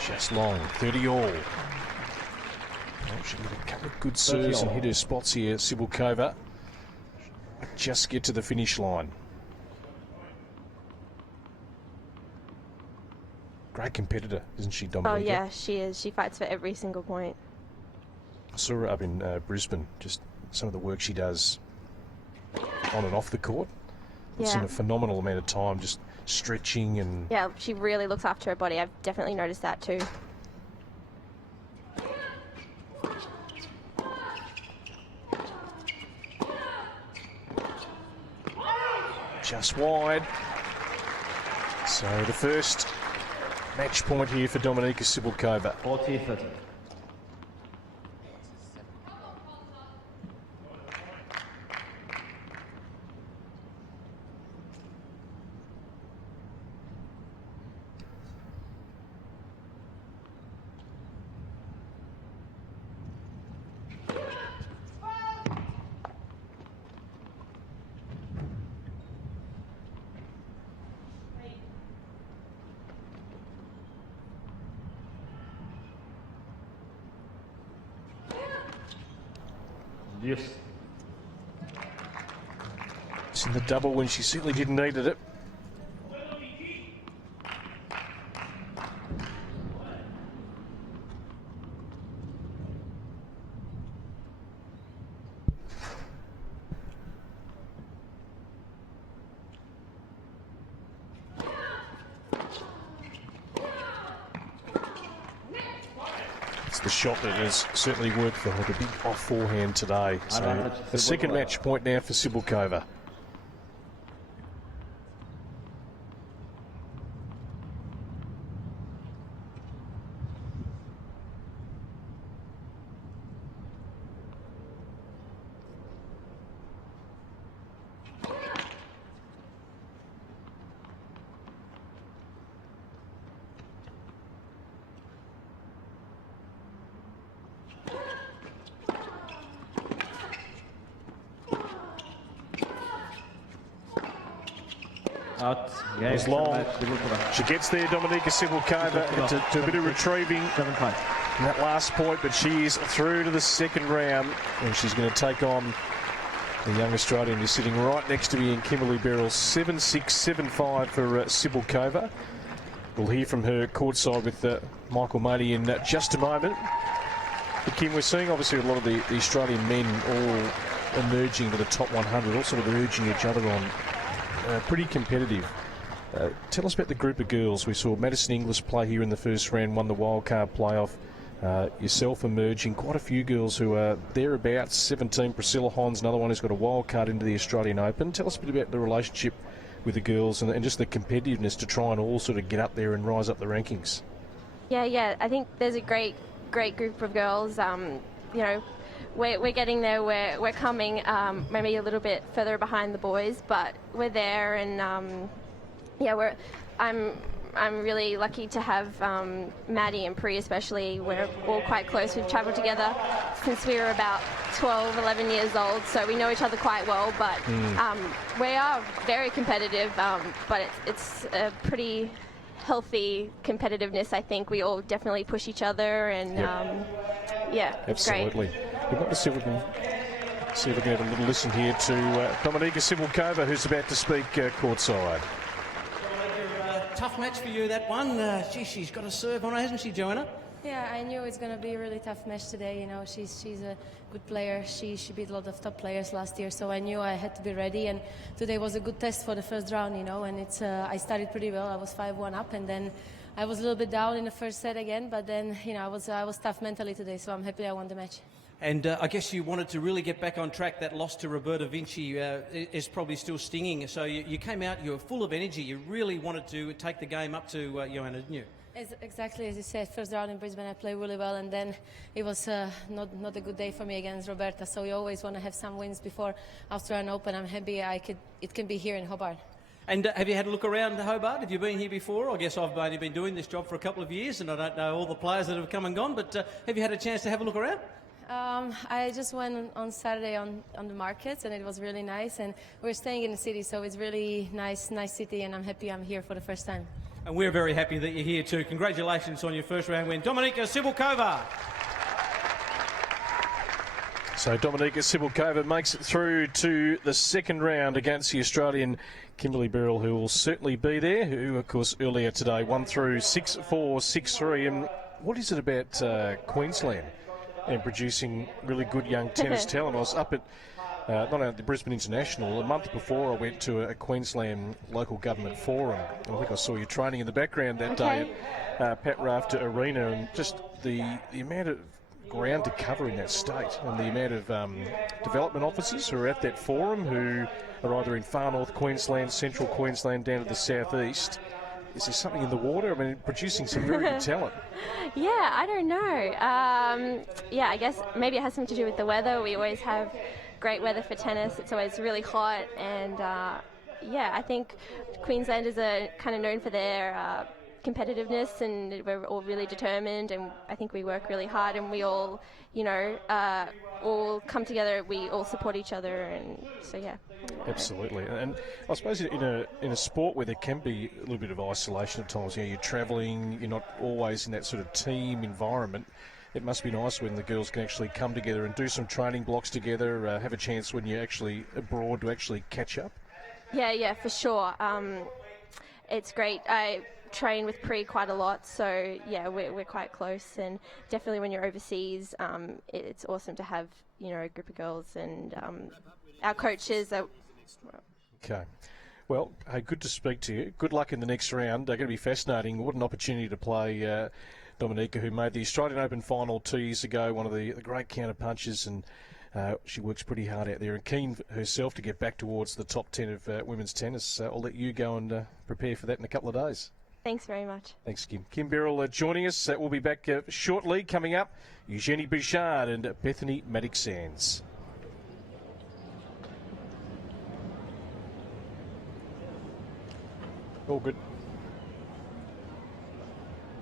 Just long, 30 all. Oh, she did a couple of good serves and hit her spots here, Cibulkova. Just get to the finish line. Great competitor, isn't she, Dominika? Oh yeah, she is. She fights for every single point. I saw her up in Brisbane, just some of the work she does on and off the court. It's in a phenomenal amount of time, just stretching and... Yeah, she really looks after her body. I've definitely noticed that too. Just wide. So the first match point here for Dominika Cibulkova. 40-30. Yes. It's in the double when she certainly didn't need it. It's the shot that has certainly worked for her, the big off forehand today. So the second match point now for Cibulkova. Out. It's long. She gets there, Dominika Cibulkova, to a bit of retrieving 7-5. in that last point, but she's through to the second round, and she's going to take on the young Australian who's sitting right next to me in Kimberly Beryl. 7-6, 7-5 for Cibulkova. We'll hear from her courtside with Michael Mady in just a moment. But Kim, we're seeing obviously a lot of the Australian men all emerging to the top 100, all sort of urging each other on. Pretty competitive. Tell us about the group of girls. We saw Madison Inglis play here in the first round, won the wildcard playoff. Yourself emerging, quite a few girls who are thereabouts. 17, Priscilla Hons, another one who's got a wildcard into the Australian Open. Tell us a bit about the relationship with the girls and just the competitiveness to try and all sort of get up there and rise up the rankings. Yeah. I think there's a great group of girls. You know, we're getting there. We're coming. Maybe a little bit further behind the boys, but we're there. And I'm really lucky to have Maddie and Pri especially. We're all quite close. We've travelled together since we were about 12, 11 years old, so we know each other quite well. But we are very competitive, but it's a pretty healthy competitiveness. I think we all definitely push each other, and it's absolutely. great. We've got to see if we can get a little listen here to Dominika Cibulkova, who's about to speak courtside. Tough match for you, that one. She's got a serve on her, hasn't she, Johanna? Yeah, I knew it's going to be a really tough match today. You know, she's a good player. She beat a lot of top players last year, so I knew I had to be ready. And today was a good test for the first round, you know. And I started pretty well. I was 5-1 up, and then I was a little bit down in the first set again. But then, you know, I was tough mentally today, so I'm happy I won the match. And I guess you wanted to really get back on track. That loss to Roberta Vinci is probably still stinging. So you came out, you were full of energy. You really wanted to take the game up to Johanna, didn't you? Exactly as you said, first round in Brisbane I played really well, and then it was not a good day for me against Roberta. So you always want to have some wins before Australian Open. I'm happy it can be here in Hobart. And have you had a look around Hobart? Have you been here before? I guess I've only been doing this job for a couple of years and I don't know all the players that have come and gone, but have you had a chance to have a look around? I just went on Saturday on the markets and it was really nice, and we're staying in the city, so it's really nice city, and I'm happy I'm here for the first time. And we're very happy that you're here too. Congratulations on your first round win. Dominika Cibulkova. So Dominika Cibulkova makes it through to the second round against the Australian Kimberly Birrell, who will certainly be there, who of course earlier today won through 6-4, 6-3. And what is it about Queensland and producing really good young tennis talent? I was up at not only at the Brisbane International, a month before I went to a Queensland local government forum. I think I saw you training in the background that day at Pat Rafter Arena, and just the amount of ground to cover in that state, and the amount of development officers who are at that forum who are either in far north Queensland, central Queensland, down to the southeast. Is there something in the water? I mean, producing some very good talent. Yeah, I don't know. Yeah, I guess maybe it has something to do with the weather. We always have great weather for tennis. It's always really hot, and yeah, I think Queenslanders are kind of known for their competitiveness, and we're all really determined, and I think we work really hard, and we all, you know, all come together. We all support each other, and so yeah. Absolutely, and I suppose in a sport where there can be a little bit of isolation at times, you know, you're travelling, you're not always in that sort of team environment. It must be nice when the girls can actually come together and do some training blocks together, have a chance when you're actually abroad to actually catch up. Yeah, for sure. It's great. I train with Pri quite a lot, so yeah, we're quite close, and definitely when you're overseas, it's awesome to have, you know, a group of girls, and our coaches are... Okay. Well, hey, good to speak to you. Good luck in the next round. They're going to be fascinating. What an opportunity to play Dominika, who made the Australian Open final 2 years ago, one of the great counter-punchers, and she works pretty hard out there and keen herself to get back towards the top 10 of women's tennis. I'll let you go and prepare for that in a couple of days. Thanks very much. Thanks, Kim. Kim Birrell joining us. We'll be back shortly. Coming up, Eugenie Bouchard and Bethany Maddox-Sands. All good.